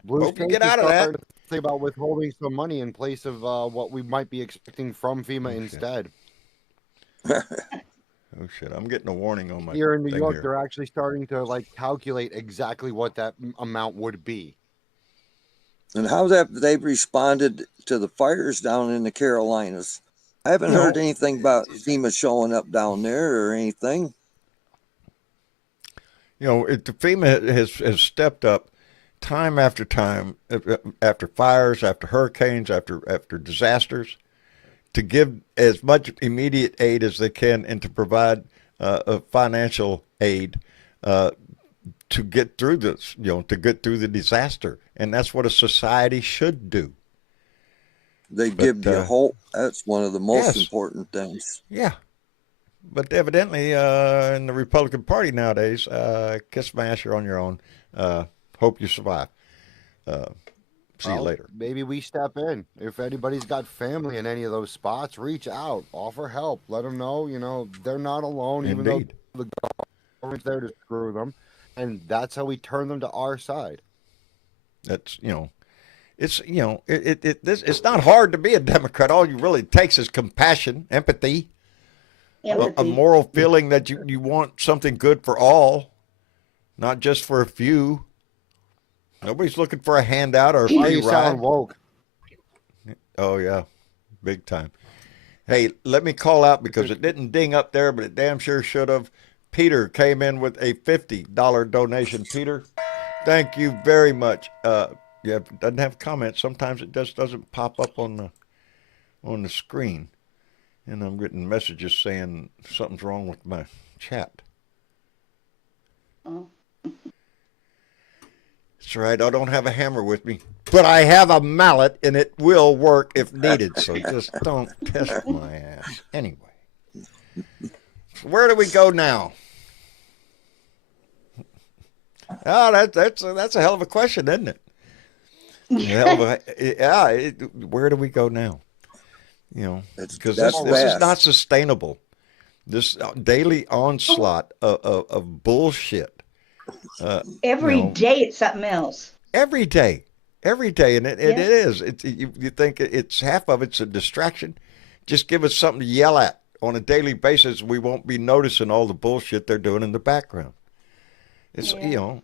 Blue Hope you states get are out of that. starting to think about withholding some money in place of what we might be expecting from FEMA Okay. instead. Oh shit! I'm getting a warning on my Here in New thing York, here. they're actually starting to calculate exactly what that amount would be. And how have they responded to the fires down in the Carolinas? I haven't heard anything about FEMA showing up down there or anything. The FEMA has stepped up time after time after fires, after hurricanes, after disasters, to give as much immediate aid as they can and to provide a financial aid to get through this, to get through the disaster. And that's what a society should do. They give you hope. That's one of the most yes. important things. Yeah. But evidently, in the Republican Party nowadays, kiss my ass, you're on your own. Hope you survive. See you later. Maybe we step in. If anybody's got family in any of those spots, reach out, offer help, let them know, they're not alone, Indeed. even though the government's there to screw them. And that's how we turn them to our side. That's, it's, it's not hard to be a Democrat. All you really takes is compassion, empathy, a moral feeling that you want something good for all, not just for a few. Nobody's looking for a handout or a Why free you ride. sound woke? Oh, yeah. Big time. Hey, let me call out because it didn't ding up there, but it damn sure should have. Peter came in with a $50 donation. Peter, thank you very much. Yeah, it doesn't have comments. Sometimes it just doesn't pop up on the screen. And I'm getting messages saying something's wrong with my chat. Oh. That's right. I don't have a hammer with me, but I have a mallet, and it will work if needed. So just don't test my ass. Anyway, where do we go now? Oh, that's a hell of a question, isn't it? Where do we go now? Because this is not sustainable. This daily onslaught of bullshit. Every day it's something else. Every day, and it is. You think it's half of it's a distraction. Just give us something to yell at on a daily basis. We won't be noticing all the bullshit they're doing in the background. It's By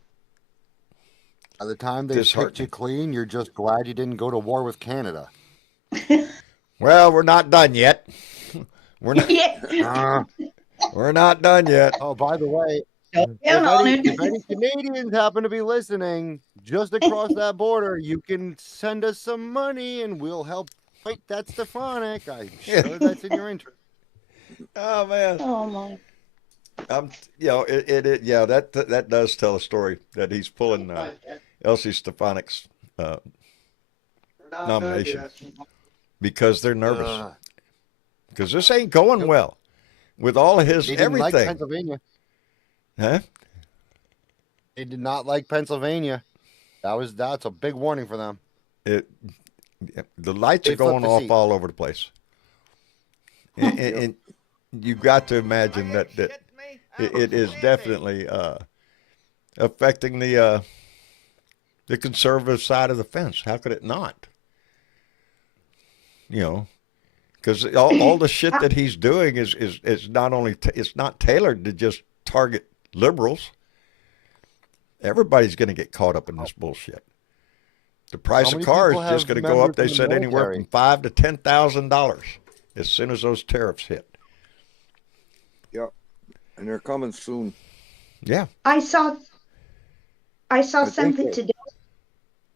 the time they picked you clean, you're just glad you didn't go to war with Canada. Well, we're not done yet. We're not. We're not done yet. Oh, by the way, if any Canadians happen to be listening, just across that border, you can send us some money and we'll help fight that Stefanik. I'm sure that's in your interest. Oh man. Oh my. That does tell a story that he's pulling Elsie Stefanik's nomination because they're nervous because this ain't going well with all of his They didn't everything. like Pennsylvania. Huh? They did not like Pennsylvania. That's a big warning for them. The lights are going off all over the place, and you've got to imagine that it is definitely affecting the conservative side of the fence. How could it not? Because all the shit that he's doing is not only it's not tailored to just target liberals. Everybody's going to get caught up in this bullshit. The price How of many cars people is just have going to go up. members They in the said anywhere military? from $5,000 to $10,000 as soon as those tariffs hit. Yep. And they're coming soon. Yeah. I saw I think something they. today.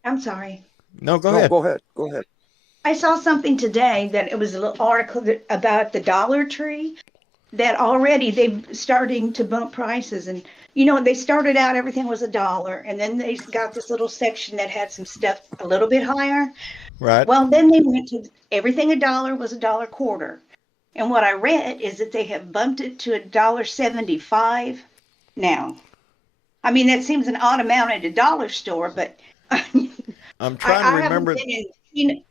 I'm sorry. No, go No, ahead. go ahead. Go ahead. I saw something today that it was a little article about the Dollar Tree that already they're starting to bump prices. And, they started out, everything was $1. And then they got this little section that had some stuff a little bit higher. Right. Well, then they went to everything $1 was $1.25. And what I read is that they have bumped it to $1.75 now. I mean, that seems an odd amount at a dollar store, but I'm trying to I haven't remember. been in.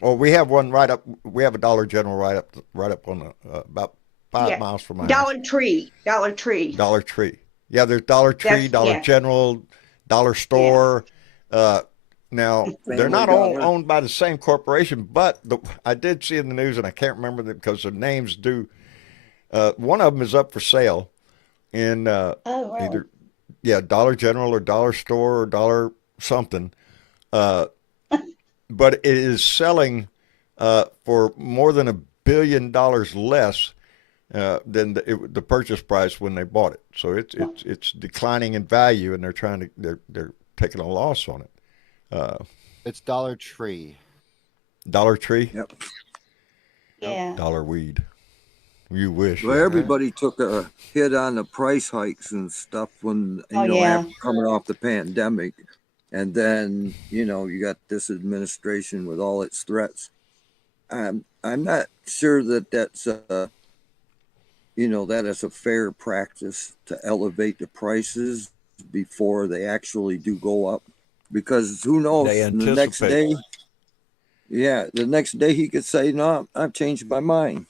Well, we have one right up. We have a Dollar General right up on the about 5 miles from my house. Dollar Tree. Dollar Tree. Yeah, there's Dollar Tree, Dollar Yeah. General, Dollar Store. Now they're not all owned by the same corporation, but I did see in the news, and I can't remember them because their names do. One of them is up for sale in either Dollar General or Dollar Store or Dollar something. But it is selling for more than $1 billion less than the purchase price when they bought it. So it's declining in value, and they're taking a loss on it. It's Dollar Tree. Dollar Tree. Yep. Yeah. Dollar Weed. You wish. Well, everybody took a hit on the price hikes and stuff when after coming off the pandemic, and then you got this administration with all its threats. I'm not sure that's that is a fair practice to elevate the prices before they actually do go up, because who knows, They the next day. anticipate. Yeah, the next day he could say, "No, I've changed my mind,"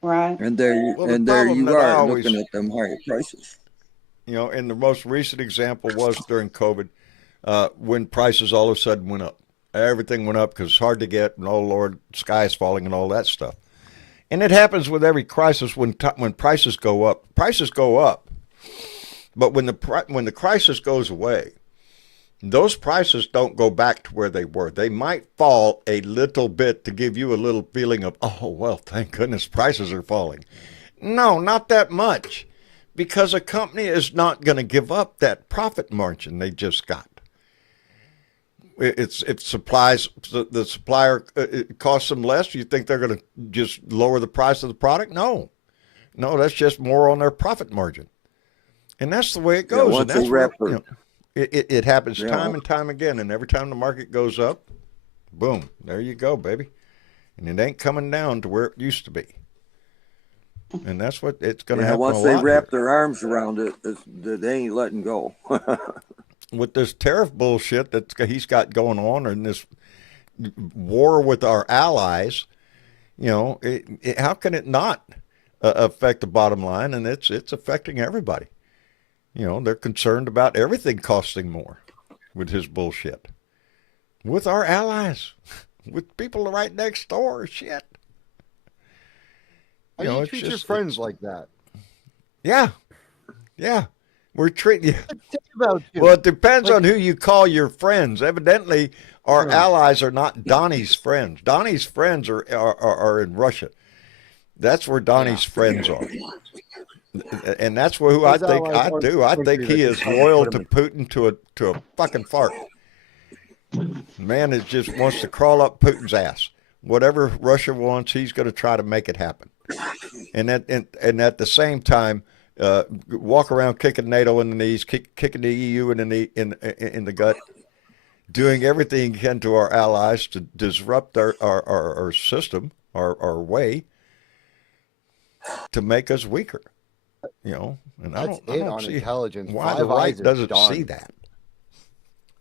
Right. and there Well, the and there problem you that I are always, looking at them higher prices. and the most recent example was during COVID, when prices all of a sudden went up. Everything went up because it's hard to get, and oh Lord, sky's falling and all that stuff. And it happens with every crisis when prices go up. Prices go up, but when the crisis goes away, those prices don't go back to where they were. They might fall a little bit to give you a little feeling of, oh, well, thank goodness prices are falling. No, not that much, because a company is not going to give up that profit margin they just got. If supplies, the supplier, it costs them less, you think they're going to just lower the price of the product? No, that's just more on their profit margin. And that's the way it goes. Once and that's they wrap where, it happens Yeah. time and time again. And every time the market goes up, boom, there you go, baby. And it ain't coming down to where it used to be. And that's what it's going to happen once a they lot wrap here. their arms around it, they ain't letting go. With this tariff bullshit that he's got going on, and this war with our allies, how can it not affect the bottom line? And it's affecting everybody. They're concerned about everything costing more with his bullshit. With our allies, with people right next door, shit. How do you treat your friends like that? Yeah. We're treating you. Think about you. Well, it depends on who you call your friends. Evidently, our Yeah. allies are not Donnie's friends. Donnie's friends are in Russia. That's where Donnie's friends are. And that's who I His think allies I are do. I the think country he that is just loyal put to him Putin to a fucking fart. Man, it just wants to crawl up Putin's ass. Whatever Russia wants, he's going to try to make it happen. And at the same time, walk around kicking NATO in the knees, kicking the EU in the gut, doing everything he can to our allies to disrupt our system, our way, to make us weaker. And I That's don't, it on see intelligence. why Five the right Eyes is doesn't done. see that.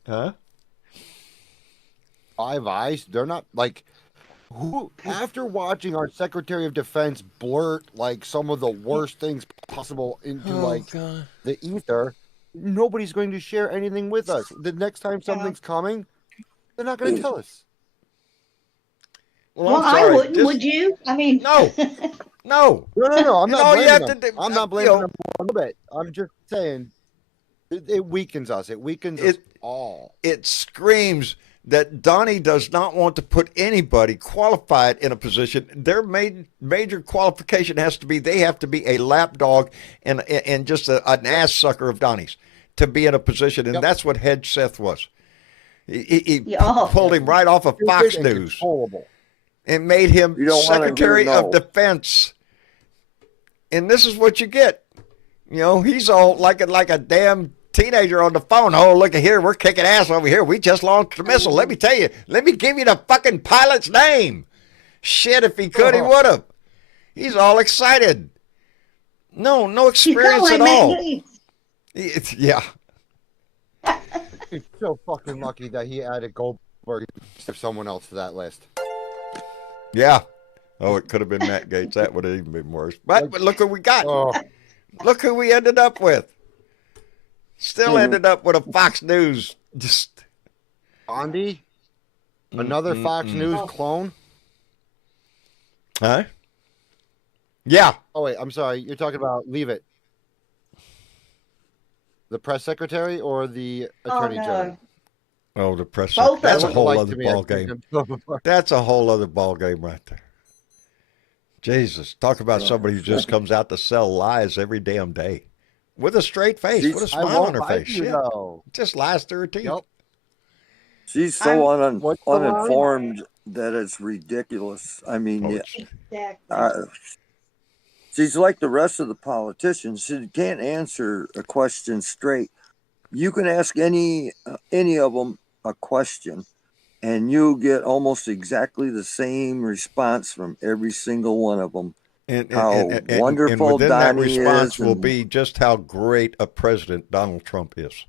Huh? Five Eyes, they're not like who. After watching our Secretary of Defense blurt like some of the worst things possible into God. the ether, nobody's going to share anything with us. The next time something's coming, they're not going to tell us. Well, I'm I sorry. wouldn't. Would you? I mean, No. No, I'm And not all you blaming have them. to do- I'm not you blaming know- them one bit. I'm just saying It weakens us. It weakens us all. It screams that Donnie does not want to put anybody qualified in a position. Their major qualification has to be they have to be a lapdog and just an ass sucker of Donnie's to be in a position, and that's what Hedgeseth was. He pulled him right off of Fox News and made him Secretary of Defense. And this is what you get. You know, he's all like a damn teenager on the phone. Oh, look at here, we're kicking ass over here. We just launched a missile. Let me tell you. Let me give you the fucking pilot's name. Shit, if he could, he would have. He's all excited. No experience at all. Yeah. He's so fucking lucky that he added Goldberg or someone else to that list. Yeah. Oh, it could have been Matt Gaetz. That would have even been worse. But look who we got. Look who we ended up with. Still ended up with a Fox News. Just Gandhi? Another Fox News clone? Huh? Yeah. Oh, wait, I'm sorry. You're talking about Leave It. The press secretary or the attorney general? Oh, the press Both secretary. That's a of whole Like other to be ball a- game. That's a whole other ball game right there. Jesus, talk about somebody who just comes out to sell lies every damn day. With a straight face, with a I smile won't on her lie face. to you, Shit. though. Just lies through her teeth. Yep. She's so What's the line? uninformed that it's ridiculous. I mean, Oh, yeah, Exactly. she's like the rest of the politicians. She can't answer a question straight. You can ask any of them a question, and you get almost exactly the same response from every single one of them. And Wonderful within that Donnie response is, will and- be just how great a president Donald Trump is.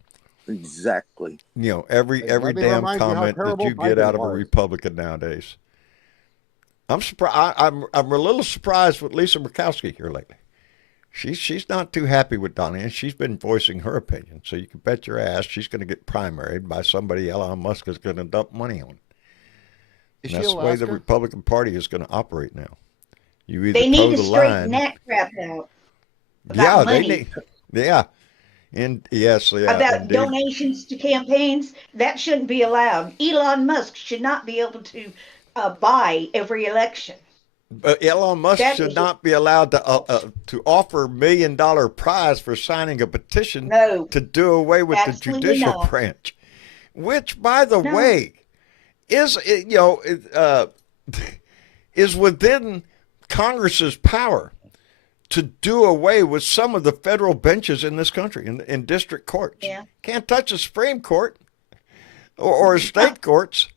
Exactly. You know, every Let me damn remind you how comment that terrible you get Biden out of a was. Republican nowadays. I'm surprised. I'm a little surprised with Lisa Murkowski here lately. She's not too happy with Donnie, and she's been voicing her opinion. So you can bet your ass she's going to get primaried by somebody Elon Musk is going to dump money on. Is And she that's the way the Alaska? Republican Party is going to operate now. You either They toe need the to straighten line. that crap out. About Yeah, money. they need. Yeah, and yes, yeah, About indeed. donations to campaigns, that shouldn't be allowed. Elon Musk should not be able to buy every election. But Elon Musk That should is- not be allowed to offer $1 million prize for signing a petition No, to do away with the absolutely judicial not. branch, which, by the No. way, is is within Congress's power to do away with some of the federal benches in this country, in district courts. Yeah. Can't touch the Supreme Court or state courts,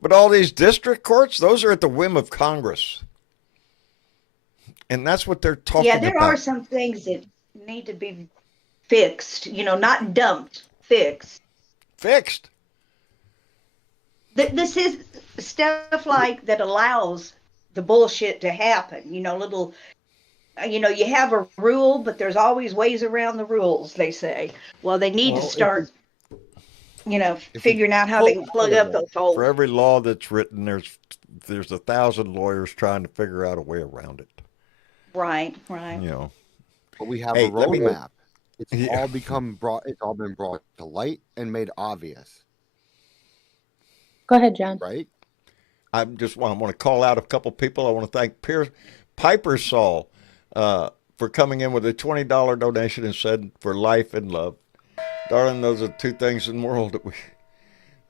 but all these district courts, those are at the whim of Congress. And that's what they're talking Yeah, about. there are some things that need to be fixed, not dumped, fixed. Fixed. This is stuff like that allows the bullshit to happen. You have a rule, but there's always ways around the rules, they say. Well, they need to start, figuring out how they can plug up those holes. For every law that's written, there's 1,000 lawyers trying to figure out a way around it. Right. But we have Hey, a let me- roadmap. It's Yeah. all been brought to light and made obvious, Go ahead, John. right? I want to call out a couple people. I want to thank Piper Saul for coming in with a $20 donation and said, for life and love. Darling, those are two things in the world that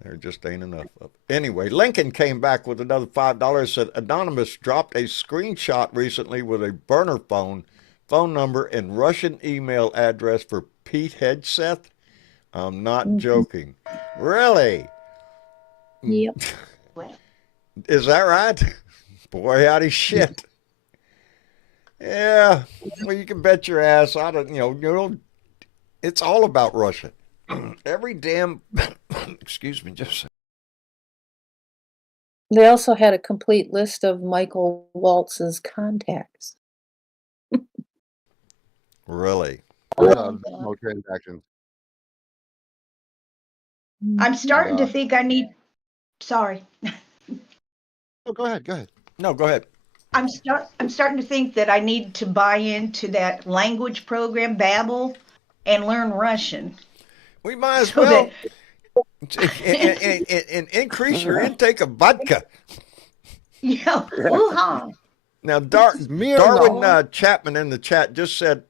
there just ain't enough of. Anyway, Lincoln came back with another $5, said, Anonymous dropped a screenshot recently with a burner phone number, and Russian email address for Pete Hedgeseth. I'm not joking. Really? Yep. Is that right? Boy, howdy shit. Yeah. Well, you can bet your ass. I don't, it's all about Russia. Every damn, excuse me, just a second. They also had a complete list of Michael Waltz's contacts. Really? No transactions. I'm starting to think I need. Sorry. Oh, go ahead. No, go ahead. I'm starting to think that I need to buy into that language program, Babbel, and learn Russian. We might as So well that, and increase your intake of vodka. yeah, woo-ha. Now, Smear Darwin no. Chapman in the chat just said,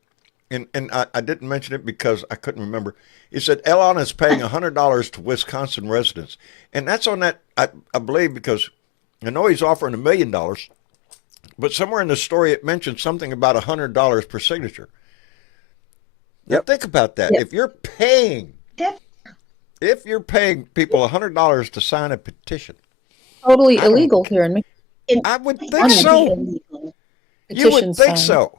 and I didn't mention it because I couldn't remember. He said Elon is paying $100 to Wisconsin residents, and that's on that I believe because I know he's offering $1 million, but somewhere in the story it mentioned something about $100 per signature. Now Yep. think about that. Yep. If you're paying people $100 to sign a petition, Totally I don't- illegal here in Michigan. I would think Honey, so. illegal. You would Petition think sign. so.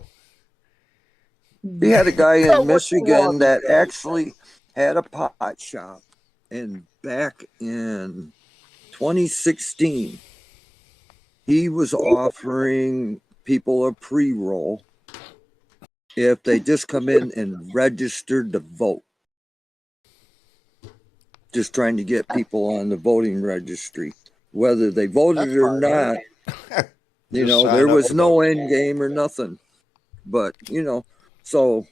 We had a guy in Michigan that actually had a pot shop, and back in 2016, he was offering people a pre-roll if they just come in and registered to vote. Just trying to get people on the voting registry, whether they voted That's or fine. not. You Just know, sign there up was to no vote. end game or nothing. But, so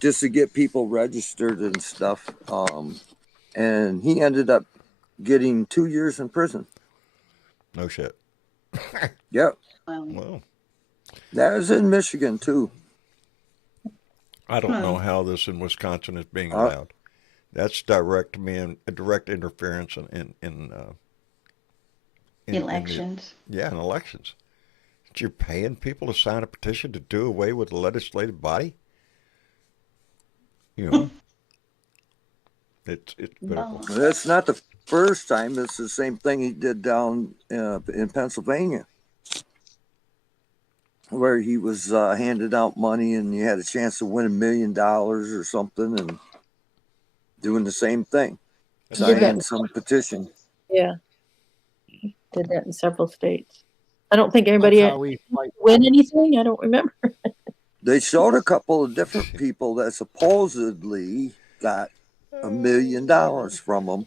just to get people registered and stuff. And he ended up getting 2 years in prison. No shit. Yep. Well, That was in Michigan too. I don't know how this in Wisconsin is being allowed. That's direct interference in Elections. in elections. You're paying people to sign a petition to do away with the legislative body. It's pitiful. That's not the first time. It's the same thing he did down in Pennsylvania, where he was handing out money and you had a chance to win $1 million or something, and doing the same thing, He did that. signing some petition. Yeah. Did that in several states. I don't think anybody That's how we fight. win anything. I don't remember. They showed a couple of different people that supposedly got $1 million from them,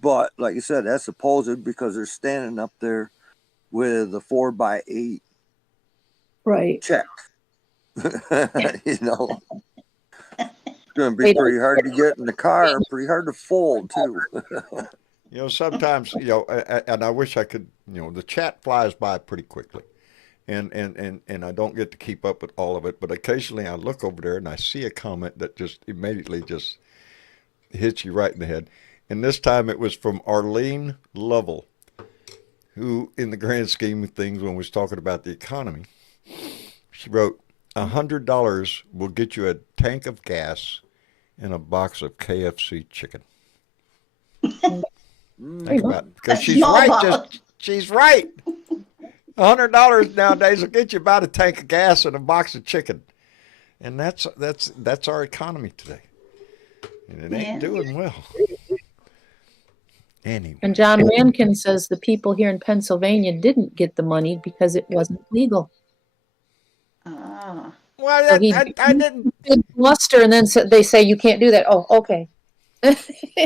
but like I said, that's supposed because they're standing up there with a 4x8 Right. check. It's going to be pretty hard to get in the car, pretty hard to fold too. Sometimes, and I wish I could, the chat flies by pretty quickly. And I don't get to keep up with all of it, but occasionally I look over there and I see a comment that just immediately just hits you right in the head. And this time it was from Arlene Lovell, who, in the grand scheme of things, when we was talking about the economy, she wrote, $100 will get you a tank of gas and a box of KFC chicken. Think about it, because she's right. She's right. $100 nowadays will get you about a tank of gas and a box of chicken, and that's our economy today, and it ain't doing well. Anyway. And John Rankin says the people here in Pennsylvania didn't get the money because it wasn't legal. Ah. Well, So he I didn't. did bluster, and then they say you can't do that. Oh, okay. And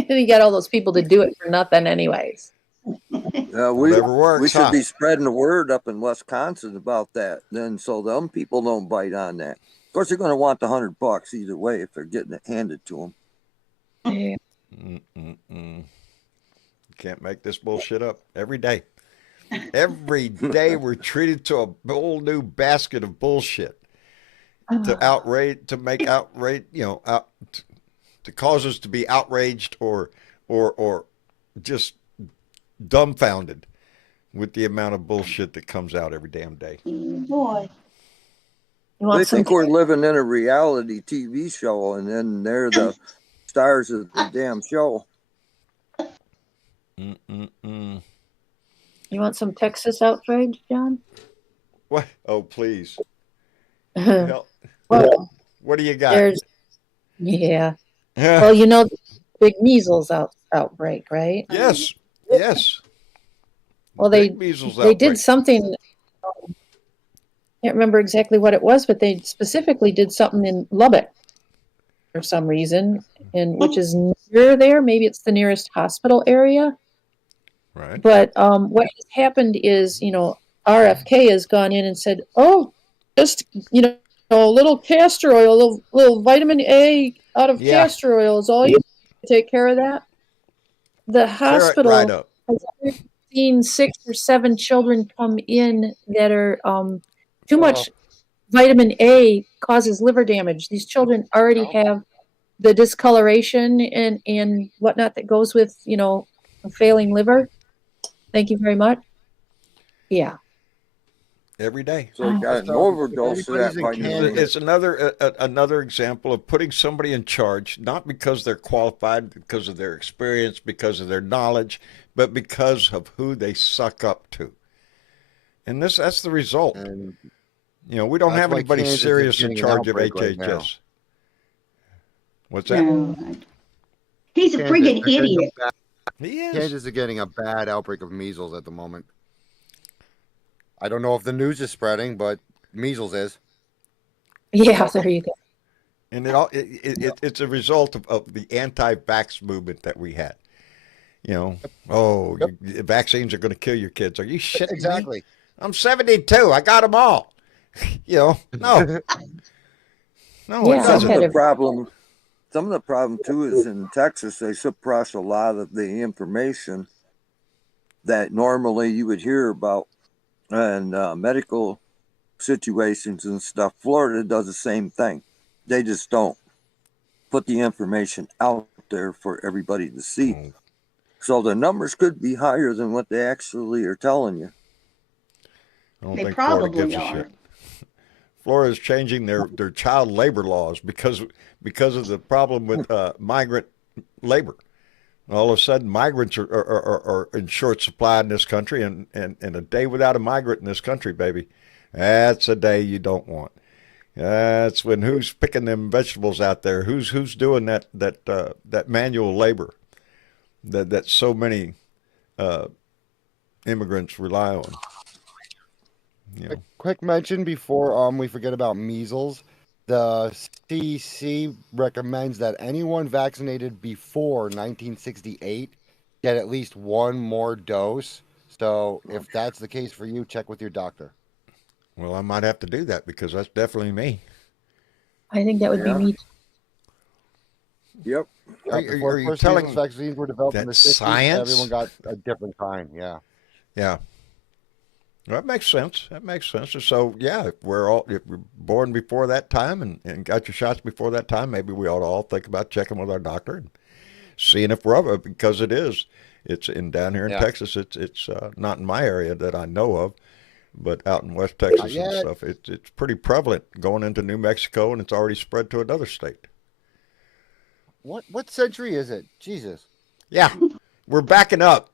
you got all those people to do it for nothing, anyways. Whatever works, we should huh? be spreading the word up in Wisconsin about that, then, so them people don't bite on that. Of course, they're going to want the $100 either way if they're getting it handed to them. Yeah. You can't make this bullshit up every day. Every day we're treated to a whole new basket of bullshit to make outrage, to cause us to be outraged or just dumbfounded with the amount of bullshit that comes out every damn day. Boy. They think we're living in a reality TV show, and then they're the stars of the damn show. You want some Texas outrage, John? What? Oh, please. Well, What do you got? Yeah. Well, big measles outbreak, right? Yes. Well, they did something. Can't remember exactly what it was, but they specifically did something in Lubbock for some reason, and which is near there. Maybe it's the nearest hospital area. Right. But what has happened is, RFK has gone in and said, "Oh, just a little castor oil, a little vitamin A out of castor oil is all you take care of that. The Clear it hospital right up. has seen 6 or 7 children come in that are too much vitamin A causes liver damage. These children already have the discoloration and whatnot that goes with, a failing liver. Thank you very much. Yeah. Every day. So you got an So, overdose of that everybody's in vitamin Kansas. A. It's another example of putting somebody in charge, not because they're qualified, because of their experience, because of their knowledge, but because of who they suck up to. And that's the result. And We don't that's have why anybody Kansas is serious in getting an charge of outbreak right now. HHS. What's that? No. He's a Kansas, friggin' they're getting a idiot. bad- He is. Kansas is getting a bad outbreak of measles at the moment. I don't know if the news is spreading, but measles is. Yeah, there you go. And it's a result of the anti-vax movement that we had. Vaccines are going to kill your kids. Are you shitting me? Exactly. I'm 72. I got them all. No. No, Yeah, it Some doesn't. of the problem too is in Texas they suppress a lot of the information that normally you would hear about and medical situations and stuff. Florida does the same thing. They just don't put the information out there for everybody to see. Oh. So the numbers could be higher than what they actually are telling you. I don't They think Florida probably gives a are. shit. Florida's changing their child labor laws because of the problem with migrant labor. All of a sudden, migrants are in short supply in this country, and a day without a migrant in this country, baby, that's a day you don't want. That's when who's picking them vegetables out there? Who's doing that manual labor that so many immigrants rely on? A quick mention before we forget about measles. The CDC recommends that anyone vaccinated before 1968 get at least one more dose. So if that's the case for you, check with your doctor. Well, I might have to do that because that's definitely me. I think that would be me. Yep. Before Are you first telling measles vaccines were developed in the that's 60s, science? everyone got a different kind. Yeah. Yeah. Well, that makes sense. That makes sense. So, yeah, if we're born before that time and got your shots before that time, maybe we ought to all think about checking with our doctor and seeing if we're of it, because it's down here in Texas. It's not in my area that I know of, but out in West Texas and stuff, it's pretty prevalent going into New Mexico, and it's already spread to another state. What century is it? Jesus. Yeah, we're backing up.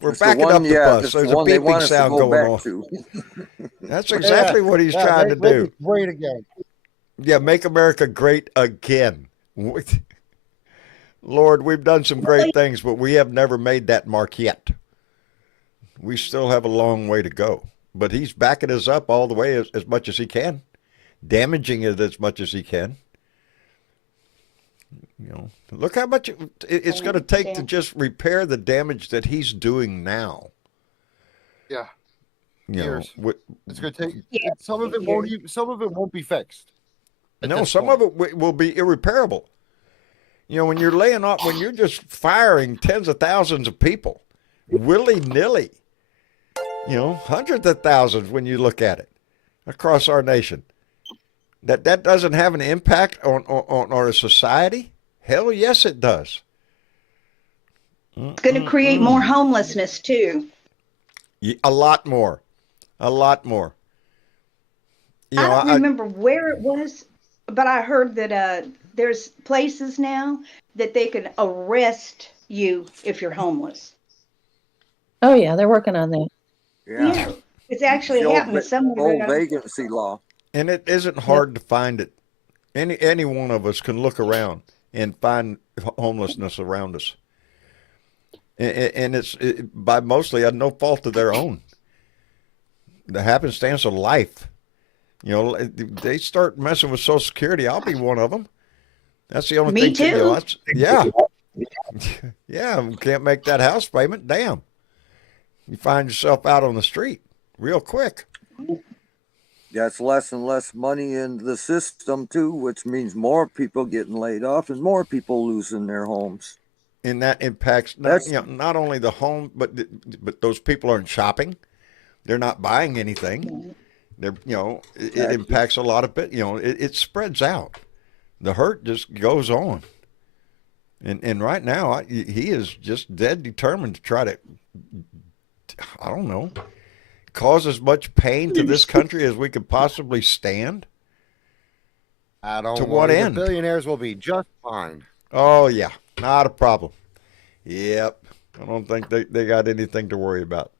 We're It's backing up the bus. that's There's the a one they want beeping us to sound go going back on. to. That's exactly what he's trying to do. Great again. Yeah, make America great again. Lord, we've done some great things, but we have never made that mark yet. We still have a long way to go. But he's backing us up all the way as much as he can, damaging it as much as he can. Look how much it's going to take to just repair the damage that he's doing now. Yeah. Years. It's going to take. Yeah. Some of it won't be fixed. No, some of it will be irreparable. When you're laying off, when you're just firing tens of thousands of people, willy nilly. Hundreds of thousands when you look at it across our nation. That doesn't have an impact on our society? Hell yes, it does. It's going to create more homelessness too. A lot more. A lot more. I don't remember where it was, but I heard that there's places now that they can arrest you if you're homeless. Oh yeah, they're working on that. Yeah, it's actually happening somewhere. Old vacancy law. And it isn't hard to find it. Any one of us can look around and find homelessness around us. And it's by mostly no fault of their own. The happenstance of life. They start messing with Social Security. I'll be one of them. That's the only thing. Me too. Yeah. Yeah, can't make that house payment. Damn. You find yourself out on the street real quick. that's less and less money in the system too, which means more people getting laid off and more people losing their homes. And that impacts That's not only the home, but those people aren't shopping. They're not buying anything. They're it exactly. impacts a lot of it. It spreads out. The hurt just goes on. And right now, he is just dead determined to try to, I don't know, cause as much pain to this country as we could possibly stand. I To don't what worry. The end? billionaires will be just fine. Oh, yeah, not a problem. Yep. I don't think they got anything to worry about.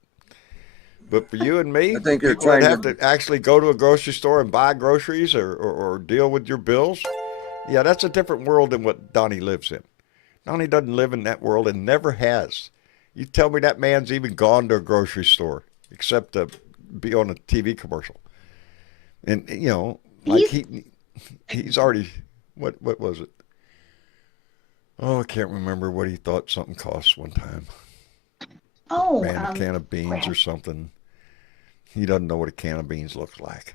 But for you and me, I think they're people that trying have to. to actually go to a grocery store and buy groceries or deal with your bills, yeah, that's a different world than what Donnie lives in. Donnie doesn't live in that world and never has. You tell me that man's even gone to a grocery store except to be on a TV commercial. And like He's he's already what was it? Oh, I can't remember what he thought something cost one time. oh Ran a can of beans crap. or something. He doesn't know what a can of beans looks like.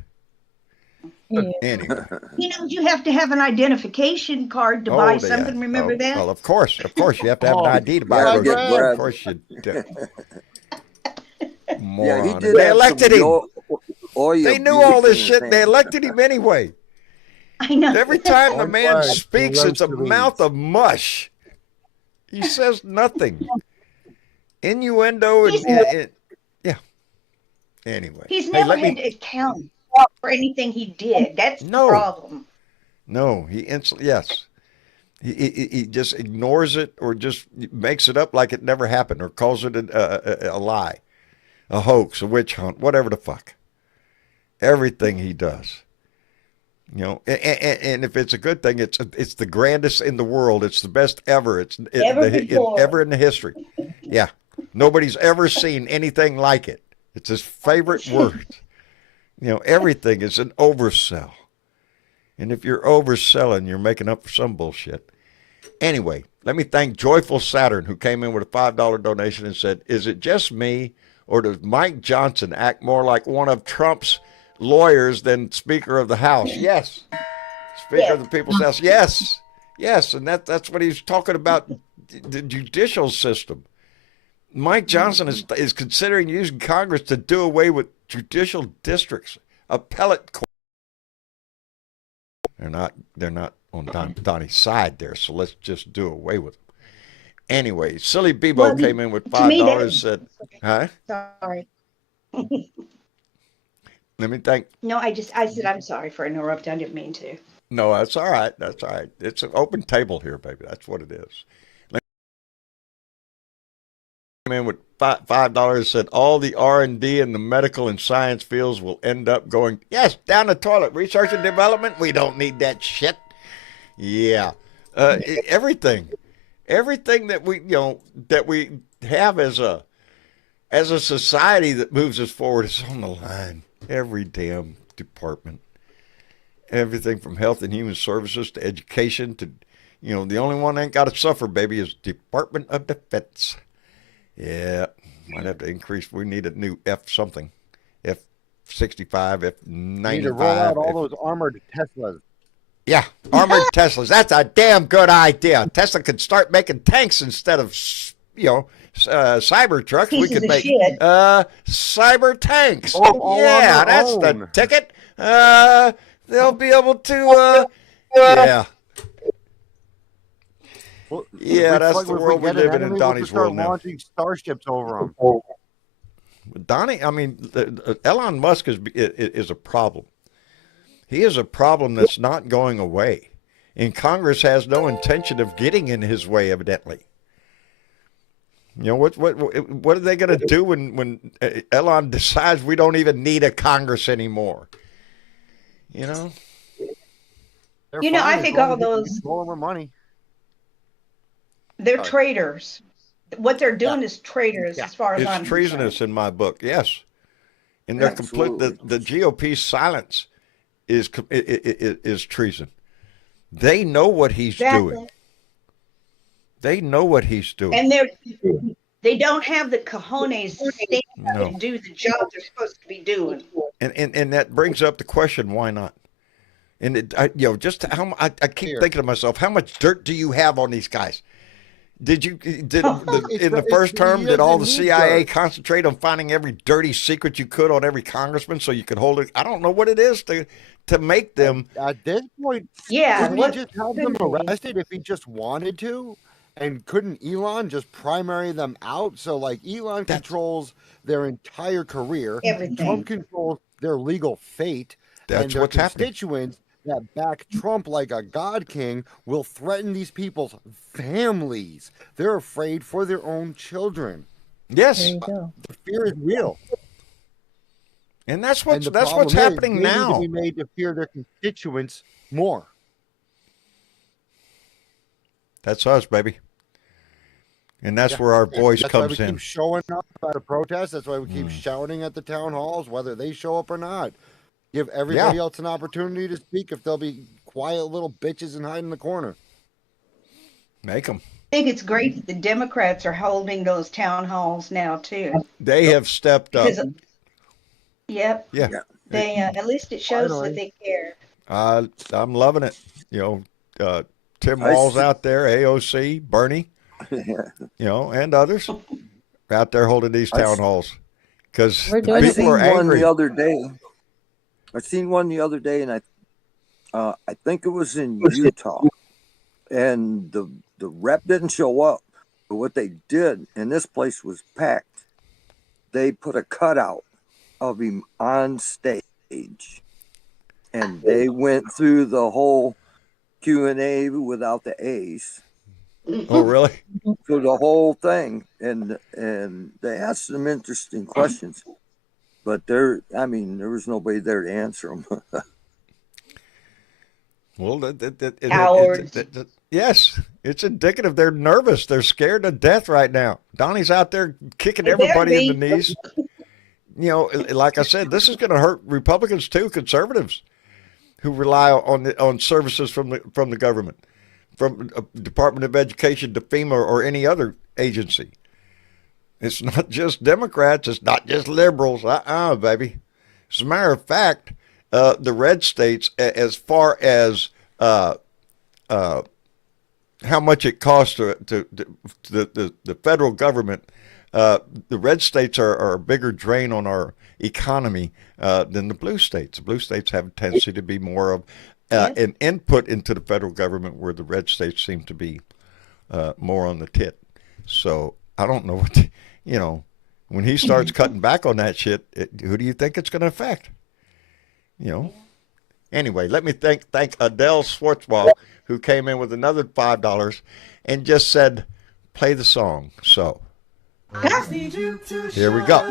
But Yeah. anyway, You have to have an identification card to buy oh, yeah. something. Remember Oh, that? well, of course, you have to have an Oh, ID to buy Yeah, yeah, I get groceries. Brad. Of Brad. course you do. Yeah, he Moron. And did they have some elected him. oil They knew all abuse this in his shit. They hand. elected him anyway. I know. Every time the Orange man flag to speaks, it's a roast the mouth beans. of mush. He says nothing. Innuendo he's yeah. Anyway, he's hey, never let had me. to account for anything he did. That's the No, problem. no. Yes. He just ignores it or just makes it up like it never happened or calls it a lie, a hoax, a witch hunt, whatever the fuck. Everything he does. And if it's a good thing, it's the grandest in the world. It's the best ever. Never before. Ever in the history. Yeah, nobody's ever seen anything like it. It's his favorite word. Everything is an oversell. And if you're overselling, you're making up for some bullshit. Anyway, let me thank Joyful Saturn, who came in with a $5 donation and said, "Is it just me, or does Mike Johnson act more like one of Trump's lawyers than Speaker of the House?" Yes. Speaker of the People's House. Yes. Yes. And that's what he's talking about, the judicial system. Mike Johnson is considering using Congress to do away with judicial districts, appellate court. They're not on Donnie's side there, so let's just do away with them. Anyway, Silly Bebo Well, came in with to me, $5, that. said, huh? Sorry. Let me thank. No, I said I'm sorry for interrupting. I didn't mean to. No, that's all right. That's all right. It's an open table here, baby. That's what it is. Came in with $5, said all the R&D in the medical and science fields will end up going, yes, down the toilet. Research and development, we don't need that shit. Yeah. Everything that we have as a society that moves us forward is on the line. Every damn department. Everything from health and human services to education to, the only one that ain't got to suffer, baby, is Department of Defense. Yeah, might have to increase. We need a new F something, F-65, You need to roll out F-95. all those armored Teslas. Yeah, armored Teslas. That's a damn good idea. Tesla could start making tanks instead of, cyber trucks. We Pieces could of make shit. cyber tanks. All Yeah, on their that's the own. ticket. They'll be able to. Yeah, Well, yeah, that's if the we world we get an live in enemy, we'll Donnie's just start world now. launching starships over them. Donnie, I mean, Elon Musk is a problem. He is a problem that's not going away, and Congress has no intention of getting in his way, evidently. What are they going to do when Elon decides we don't even need a Congress anymore? They're I fine as think long all as they can those control over money. they're Sorry. traitors. What they're Yeah. doing is traitors, Yeah. as far as It's I'm treasonous concerned. in my book, yes. And they're complete. Absolutely. The GOP's silence is treason. They know what he's Exactly. doing. They know what he's doing. And they don't have the cojones to stand up No. and do the job they're supposed to be doing. And that brings up the question, why not? And just how I keep thinking to myself, how much dirt do you have on these guys? In the first term, did all the CIA concentrate on finding every dirty secret you could on every congressman so you could hold it? I don't know what it is to make them. At this point, Yeah, couldn't he just have them arrested if he just wanted to? And couldn't Elon just primary them out? So, like, Elon controls their entire career. Everything. Trump controls their legal fate. That's and their what's happening. constituents that back Trump like a god king will threaten these people's families. They're afraid for their own children. Yes, There you go. The fear is real. and that's And the what's problem is happening they need now. to be made to fear their constituents more. That's us, baby. And that's where our voice That's comes why we in. keep showing up at a protest. That's why we keep shouting at the town halls, whether they show up or not. Give everybody else an opportunity to speak if they'll be quiet little bitches and hide in the corner. Make them. I think it's great that the Democrats are holding those town halls now too. They have stepped up. Because, yep, Yeah. they at least it shows Finally. that they care. I'm loving it. Tim I Walz see. out there, AOC, Bernie, and others out there holding these town halls because We're doing people are I seen one angry. the other day. I seen one the other day, and I think it was in Utah, and the rep didn't show up. But what they did, and this place was packed, they put a cutout of him on stage, and they went through the whole Q&A without the A's. Oh, really? Through the whole thing, and they asked some interesting questions, but there was nobody there to answer them. Well, Cowards. yes, it's indicative. They're nervous. They're scared to death right now. Donnie's out there kicking everybody in the knees. Like I said, this is going to hurt Republicans too, conservatives who rely on services from the government, from Department of Education to FEMA or any other agency. It's not just Democrats. It's not just liberals. Baby. As a matter of fact, the red states, as far as how much it costs to the federal government, the red states are a bigger drain on our economy than the blue states. The blue states have a tendency to be more of an input into the federal government, where the red states seem to be more on the tit. So I don't know what when he starts cutting back on that shit, who do you think it's going to affect? Anyway, let me thank Adele Schwartzwald, who came in with another $5 and just said, play the song. So here we go.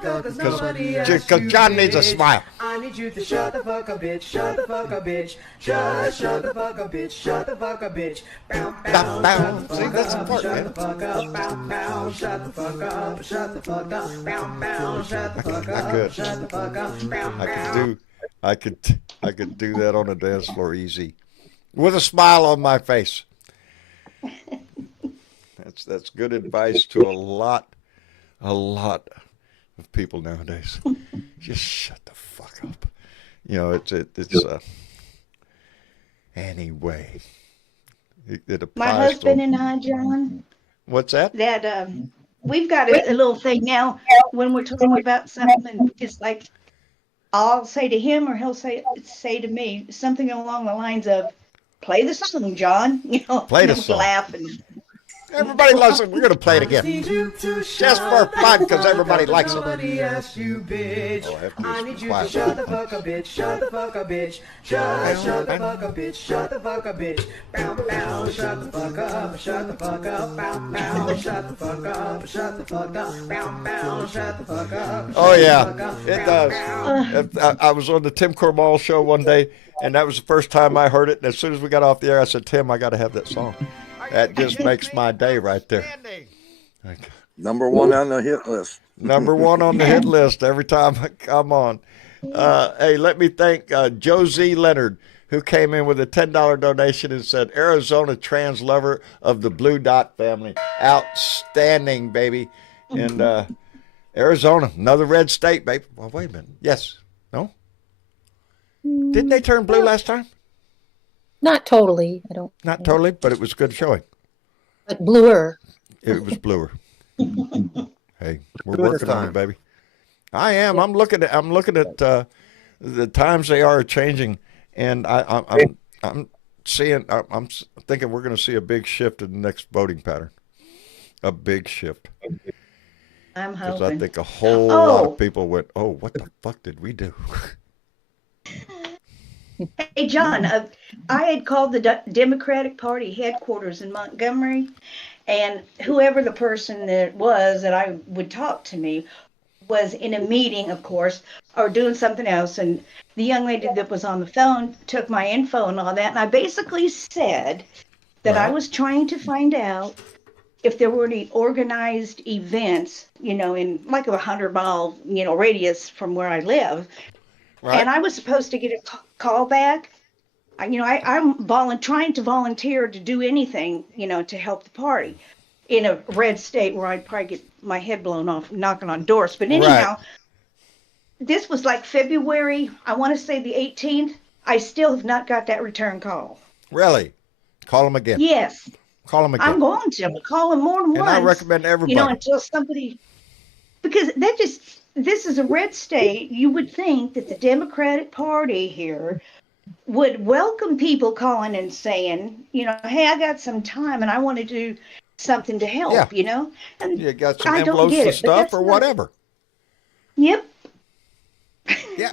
Because John needs a smile. I need you to shut the fuck up, bitch. Shut the fuck up, bitch. Shut the fuck up, bitch. Shut the fuck up, bitch. Bow, bow, shut the See, that's fuck up, important, shut the fuck up, bow, bow, shut the fuck up, shut the fuck up, bow, bow, shut the fuck up, shut the fuck up, bow, bow. I could do that on a dance floor easy, with a smile on my face. That's good advice to a lot of people nowadays. Just shut the fuck up. Anyway. It applies My husband to, and I, John, what's that? that we've got a little thing now when we're talking about something. It's like I'll say to him, or he'll say to me something along the lines of, "Play the song, John." Play the song. Laughing. Everybody loves it. We're going to play it again. Just for fun, because everybody likes it. Nobody asked you, bitch. Oh, I have to do I some need you to quiet. shut the fuck up, bitch. Shut the fuck up, bitch. Shut the fuck up, bitch. Shut the fuck up, bitch. Bow, bow, shut the fuck up. Shut the fuck up. Bow, bow, shut the fuck up. Shut the fuck up. Bow, bow, shut the fuck up. Oh, yeah, it does. I was on the Tim Cormall show one day, and that was the first time I heard it. And as soon as we got off the air, I said, Tim, I got to have that song. That just makes my day right there. Number one on the hit list. Number one on the hit list every time I come on. Hey, let me thank Josie Leonard, who came in with a $10 donation and said, Arizona trans lover of the Blue Dot family. Outstanding, baby. And Arizona, another red state, baby. Well, wait a minute. Yes. No? Didn't they turn blue last time? Not totally. I don't. Not totally, but it was a good showing. But bluer. It was bluer. Hey, we're Do it this working on it, time. baby. I am. I'm looking at the times they are changing, and I'm seeing. I'm thinking we're going to see a big shift in the next voting pattern. A big shift. I'm Because I hoping. think a whole lot of Oh, people went, "Oh, what the fuck did we do?" hey, John, I had called the Democratic Party headquarters in Montgomery, and whoever the person that was that I would talk to me was in a meeting, of course, or doing something else. And the young lady that was on the phone took my info and all that. And I basically said that I Right. was trying to find out if there were any organized events, in like a 100-mile, radius from where I live. Right. And I was supposed to get a call back. I'm trying to volunteer to do anything, to help the party in a red state where I'd probably get my head blown off knocking on doors. But Right. anyhow, this was like February, I want to say the 18th. I still have not got that return call. Really. Call them again. Yes, Call them I'm again. going to. I'm calling more than And I once, recommend everybody. until somebody, because this is a red state. You would think that the Democratic Party here would welcome people calling and saying, hey, I got some time and I want to do something to Yeah. help, and You got some I don't envelopes get of it, but stuff that's or not, whatever. yep. Yeah.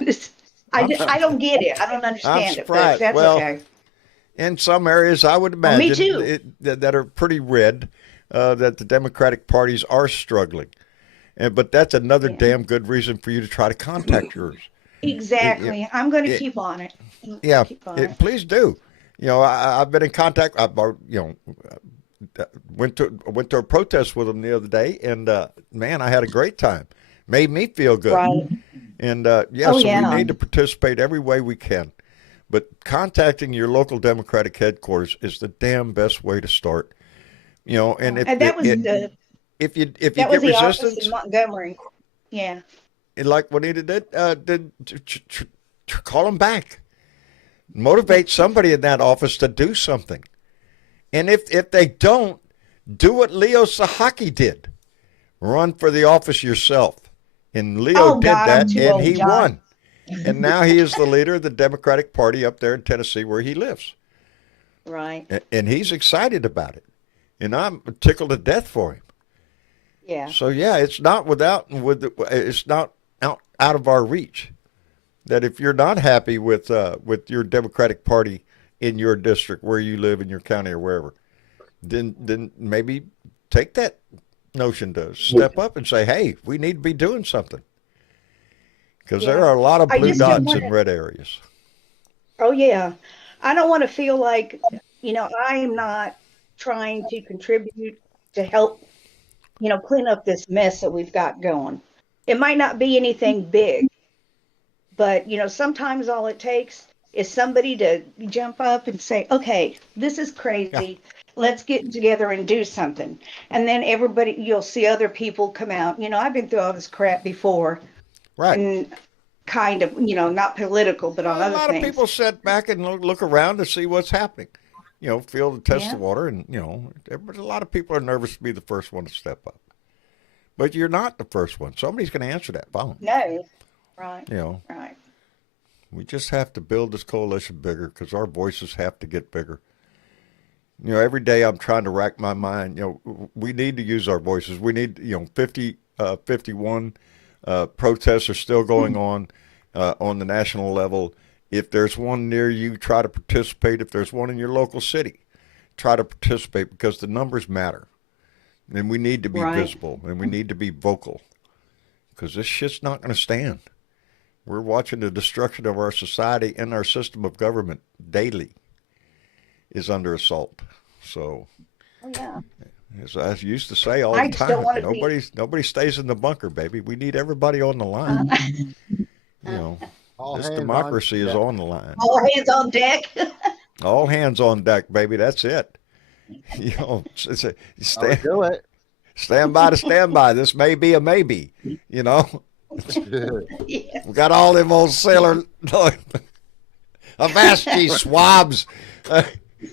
I, I'm, I don't get it. I don't I'm understand it, but surprised. that's Well, okay. in some areas, I would Well, me imagine too. that are pretty red, that the Democratic parties are struggling. But that's another Yeah, damn good reason for you to try to contact yours. It, exactly. I'm going to it, keep on it. yeah, Keep on it. please do. I've been in contact. Went to a protest with them the other day, and man, I had a great time. Made me feel good. Right. And yeah, Oh, so we yeah. need to participate every way we can. But contacting your local Democratic headquarters is the damn best way to start. And if And that was it, the if you that was get the office in resistance, Montgomery. Yeah. like Juanita did, call them back. Motivate somebody in that office to do something. And if they don't, do what Leo Sahaki did. Run for the office yourself. And Leo Oh did God, I'm that, too and old, he John. won. And now he is the leader of the Democratic Party up there in Tennessee where he lives. Right. And he's excited about it. And I'm tickled to death for him. Yeah. So yeah, it's not it's not out of our reach. That if you're not happy with your Democratic Party in your district where you live in your county or wherever, then maybe take that notion to step up and say, hey, we need to be doing something. Because there Yeah. are a lot of I blue just don't dots want in to. red areas. Oh yeah. I don't want to feel like, I'm not trying to contribute to help, clean up this mess that we've got going. It might not be anything big, but sometimes all it takes is somebody to jump up and say, okay, this is Yeah, crazy. Let's get together and do something. And then you'll see other people come out. I've been through all this crap before, right. and kind of, not political, but on A other lot of things. people sit back and look around to see what's happening. Feel the test Yeah. the water, and a lot of people are nervous to be the first one to step up. But you're not the first one. Somebody's going to answer that phone. No. Right. You know, Right. we just have to build this coalition bigger because our voices have to get bigger. Every day I'm trying to rack my mind. We need to use our voices. We need, 51 protests are still going on the national level. If there's one near you, try to participate. If there's one in your local city, try to participate because the numbers matter. And we need to be Right. visible and we need to be vocal because this shit's not going to stand. We're watching the destruction of our society and our system of government daily is under assault. So, Oh yeah. as I used to say all the I just don't time, want to be. nobody stays in the bunker, baby. We need everybody on the line. You know, All this hands on democracy is deck. on the line. All hands on deck. All hands on deck, baby. That's it. It's I would do it. stand by to stand by. This may be a maybe. Yeah. We got all them old sailor Avast ye swabs.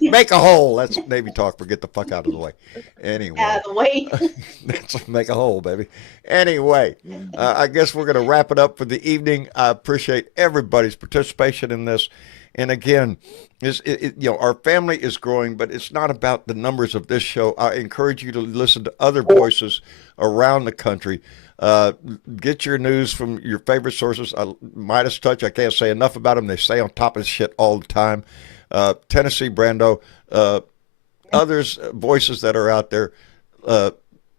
Make a hole. That's Navy talk. But get the fuck out of the way. Anyway. Out of the way. Let's make a hole, baby. Anyway, I guess we're going to wrap it up for the evening. I appreciate everybody's participation in this. And again, our family is growing, but it's not about the numbers of this show. I encourage you to listen to other voices around the country. Get your news from your favorite sources. Midas Touch, I can't say enough about them. They stay on top of shit all the time. Tennessee Brando, others, voices that are out there.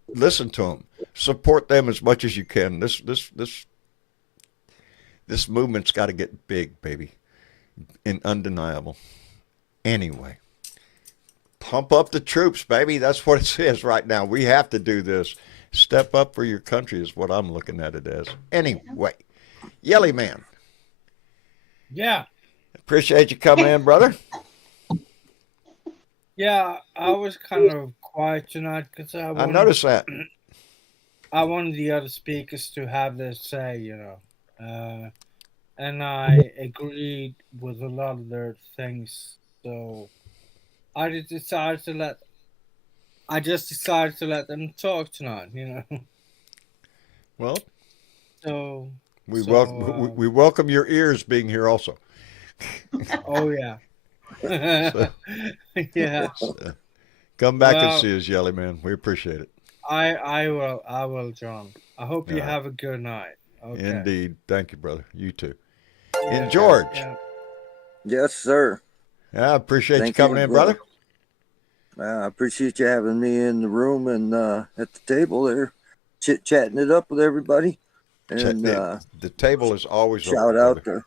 Listen to them. Support them as much as you can. This movement's got to get big, baby, and undeniable. Anyway, pump up the troops, baby. That's what it says right now. We have to do this. Step up for your country is what I'm looking at it as. Anyway, Yelly Man. Yeah. Appreciate you coming in, brother. Yeah, I was kind of quiet tonight because I noticed that. I wanted the other speakers to have their say, and I agreed with a lot of their things. So I just decided to let them talk tonight, Well, So we welcome your ears being here also. Oh yeah. Yeah. Come back and see us, Yelly Man. We appreciate it. I will, John. I hope you have a good night. Okay. Indeed. Thank you, brother. You too. And George. Yeah. Yes, sir. I appreciate you coming in, brother. I appreciate you having me in the room and at the table there, chit-chatting it up with everybody. And the table is always shout out to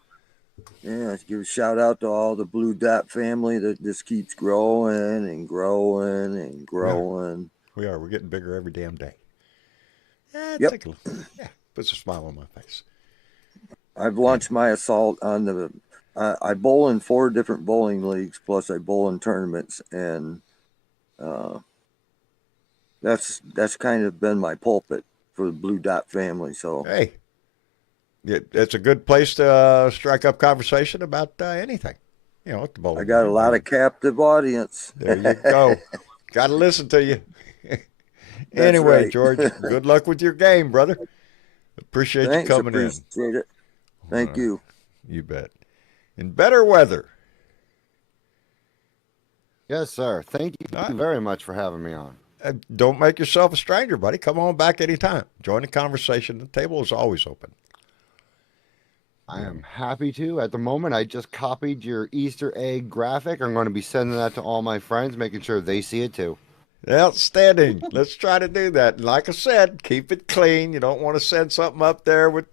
give a shout out to all the Blue Dot family that just keeps growing and growing and growing. We are. We're getting bigger every damn day. Yep. Puts a smile on my face. I've launched my assault on the. I bowl in 4 different bowling leagues, plus I bowl in tournaments, and that's kind of been my pulpit for the Blue Dot family. So hey, it's a good place to strike up conversation about anything. At the bowling. I got a lot of captive audience. There you go. Got to listen to you. Anyway, right. George, good luck with your game, brother. Appreciate you coming in. Appreciate it. Thank you. You bet. In better weather. Yes, sir. Thank you very much for having me on. Don't make yourself a stranger, buddy. Come on back anytime. Join the conversation. The table is always open. I am happy to. At the moment, I just copied your Easter egg graphic. I'm going to be sending that to all my friends, making sure they see it too. Outstanding. Let's try to do that. And like I said, keep it clean. You don't want to send something up there with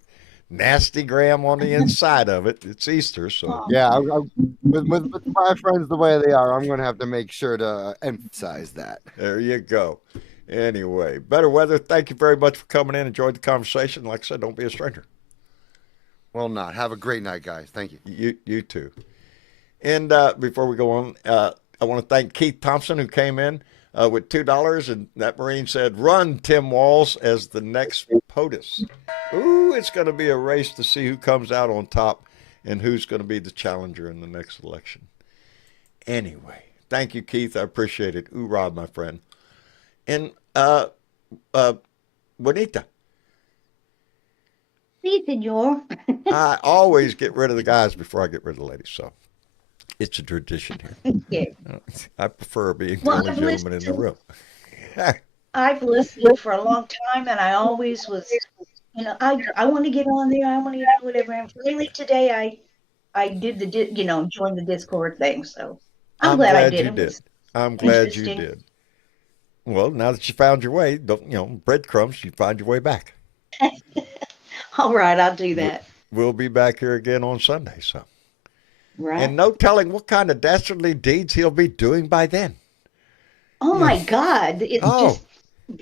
nasty gram on the inside of it. It's Easter, so. Yeah, with my friends the way they are, I'm going to have to make sure to emphasize that. There you go. Anyway, better weather. Thank you very much for coming in. Enjoyed the conversation. Like I said, don't be a stranger. Well, not. Have a great night, guys. Thank you. You too. And before we go on, I want to thank Keith Thompson, who came in with $2, and that Marine said, "Run, Tim Walls, as the next POTUS." Ooh, it's going to be a race to see who comes out on top and who's going to be the challenger in the next election. Anyway, thank you, Keith. I appreciate it. Ooh, Rob, my friend. And Bonita. Sí, señor. I always get rid of the guys before I get rid of the ladies, so it's a tradition here. Yeah. I prefer being the only gentleman in the room. I've listened for a long time, and I always was, I want to get on there. I want to, whatever. And finally today, I did join the Discord thing. So I'm glad I did. You did. I'm glad you did. Well, now that you found your way, breadcrumbs, you find your way back. All right, I'll do that. We'll be back here again on Sunday, so. Right. And no telling what kind of dastardly deeds he'll be doing by then. Oh my God! It just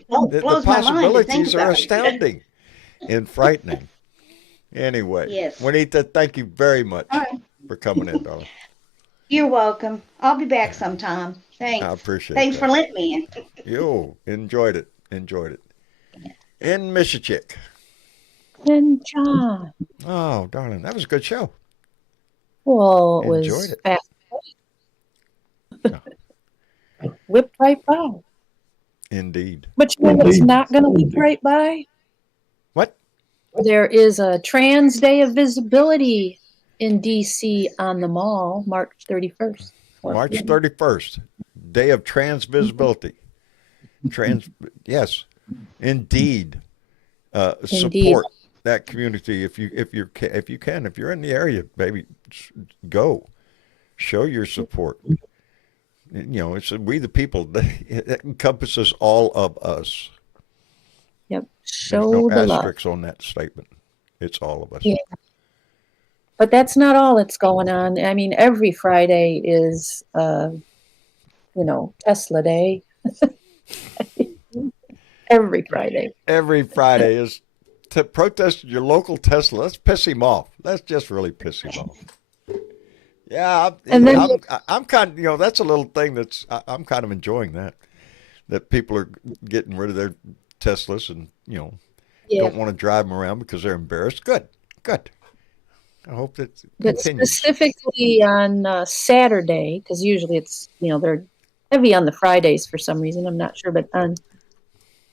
blows my mind. The possibilities are astounding and frightening. Anyway, yes. Juanita, thank you very much for coming in, darling. You're welcome. I'll be back sometime. Thanks. I appreciate it. Thanks for letting me in. Yo, enjoyed it. And Michichik. And John. Oh, darling, that was a good show. Well, it Enjoyed was it. fast, Yeah, whipped right by. indeed. But you know what's not going to whip right by? What? There is a Trans Day of Visibility in D.C. on the mall, March 31st. March 31st, Day of Trans Visibility. Yes, indeed. Indeed. Support that community if you can if you're in the area, baby, go show your support. You know, it's we the people. It encompasses all of us. Yep. There's no Show the love. asterisks on that statement. It's all of us. Yeah. But that's not all that's going on. I mean, every Friday is, Tesla Day. Every Friday. Every Friday is to protest your local Tesla. Let's piss him off. Let's just really piss him off. Yeah, And then I'm kind of, that's a little thing I'm kind of enjoying that people are getting rid of their Teslas and, don't want to drive them around because they're embarrassed. Good. I hope that But continues. specifically on Saturday, because usually it's, they're heavy on the Fridays for some reason. I'm not sure. But on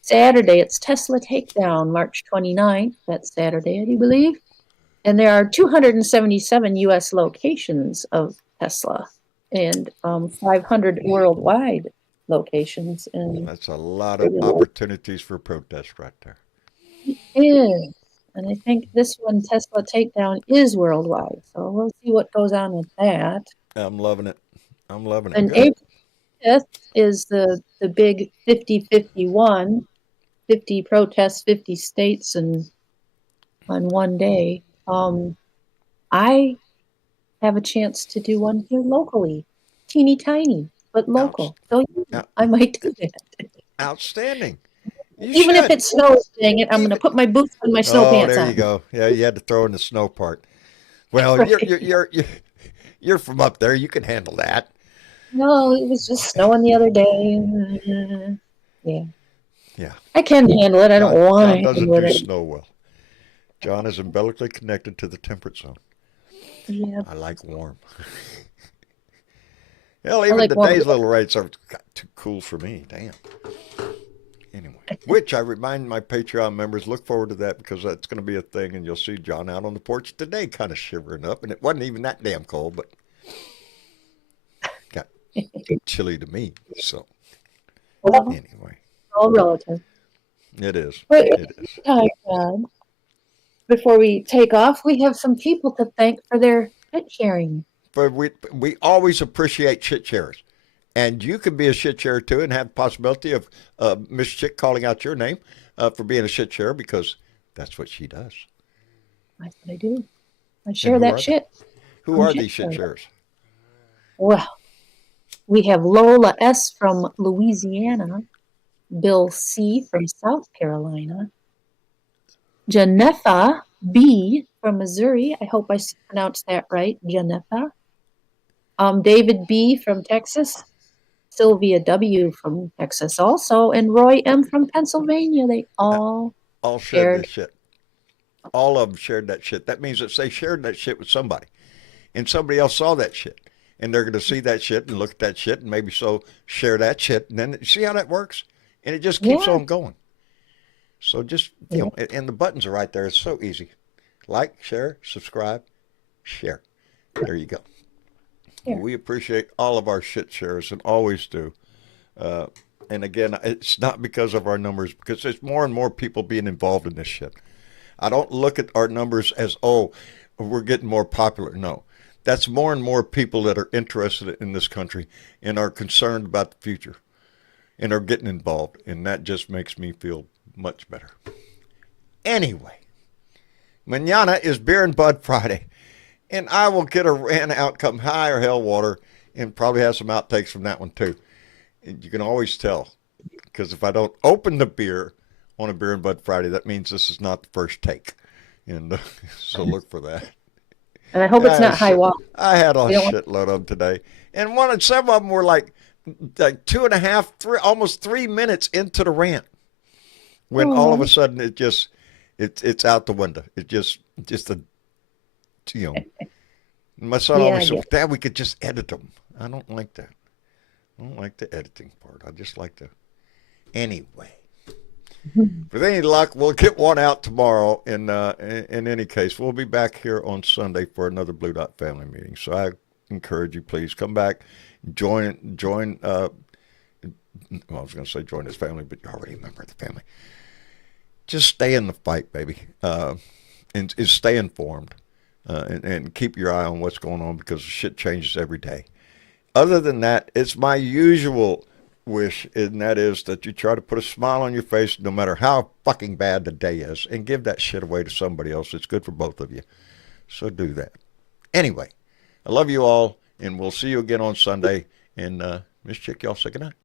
Saturday, it's Tesla Takedown, March 29th. That's Saturday, I do believe. And there are 277 U.S. locations of Tesla and 500 worldwide locations. And That's a lot of opportunities for protest right there. is. And I think this one, Tesla Takedown, is worldwide. So we'll see what goes on with that. I'm loving it. And Good. April 5th is the big 50-51, 50 protests, 50 states, and on one day. I have a chance to do one here locally, teeny tiny, but local. So I might do that. Outstanding. Even if it snows, dang it, I'm going to put my boots and my snow pants on. There you go. Yeah, you had to throw in the snow part. Well, right. you're from up there. You can handle that. No, it was just snowing the other day. Yeah. I can handle it. I don't want to handle it. John doesn't do snow well. John is umbilically connected to the temperate zone. Yeah. I like warm. Hell, even today's little rates are too cool for me. Damn. Anyway, which I remind my Patreon members, look forward to that because that's going to be a thing, and you'll see John out on the porch today kind of shivering up, and it wasn't even that damn cold, but got chilly to me, so anyway. All relative. It is. But it is. Before we take off, we have some people to thank for their shit sharing. But we always appreciate shit sharers. And you can be a shit sharer too and have the possibility of Miss Chick calling out your name for being a shit sharer because that's what she does. That's what I do. I share that shit. Who are these shit sharers? Well, we have Lola S. from Louisiana, Bill C. from South Carolina, Janetha B. from Missouri. I hope I pronounced that right, Janetha. David B. from Texas, Sylvia W. from Texas also, and Roy M. from Pennsylvania. They all shared this shit. All of them shared that shit. That means that they shared that shit with somebody, and somebody else saw that shit, and they're going to see that shit and look at that shit and maybe share that shit, and then see how that works, and it just keeps on going. So just, and the buttons are right there. It's so easy. Like, share, subscribe, share. There you go. Yeah. We appreciate all of our shit shares and always do. And again, it's not because of our numbers, because there's more and more people being involved in this shit. I don't look at our numbers as, we're getting more popular. No. That's more and more people that are interested in this country and are concerned about the future and are getting involved. And that just makes me feel much better. Anyway, mañana is Beer and Bud Friday, and I will get a rant out come high or hell water and probably have some outtakes from that one too. And you can always tell, because if I don't open the beer on a Beer and Bud Friday, that means this is not the first take. And so look for that. And I hope it's not high water. I had a shitload of them today. And some of them were like 2.5, almost 3 minutes into the rant. When all of a sudden it just, it's out the window. It just a, you know. My son Yeah, I always said, get "Dad, we could just edit them." I don't like that. I don't like the editing part. I just like to. Anyway, with any luck, we'll get one out tomorrow. In any case, we'll be back here on Sunday for another Blue Dot family meeting. So I encourage you, please come back, join. Well, I was going to say join this family, but you're already a member of the family. Just stay in the fight, baby, and stay informed, and keep your eye on what's going on because shit changes every day. Other than that, it's my usual wish, and that is that you try to put a smile on your face no matter how fucking bad the day is, and give that shit away to somebody else. It's good for both of you. So do that. Anyway, I love you all, and we'll see you again on Sunday. And Miss Chick, y'all say goodnight.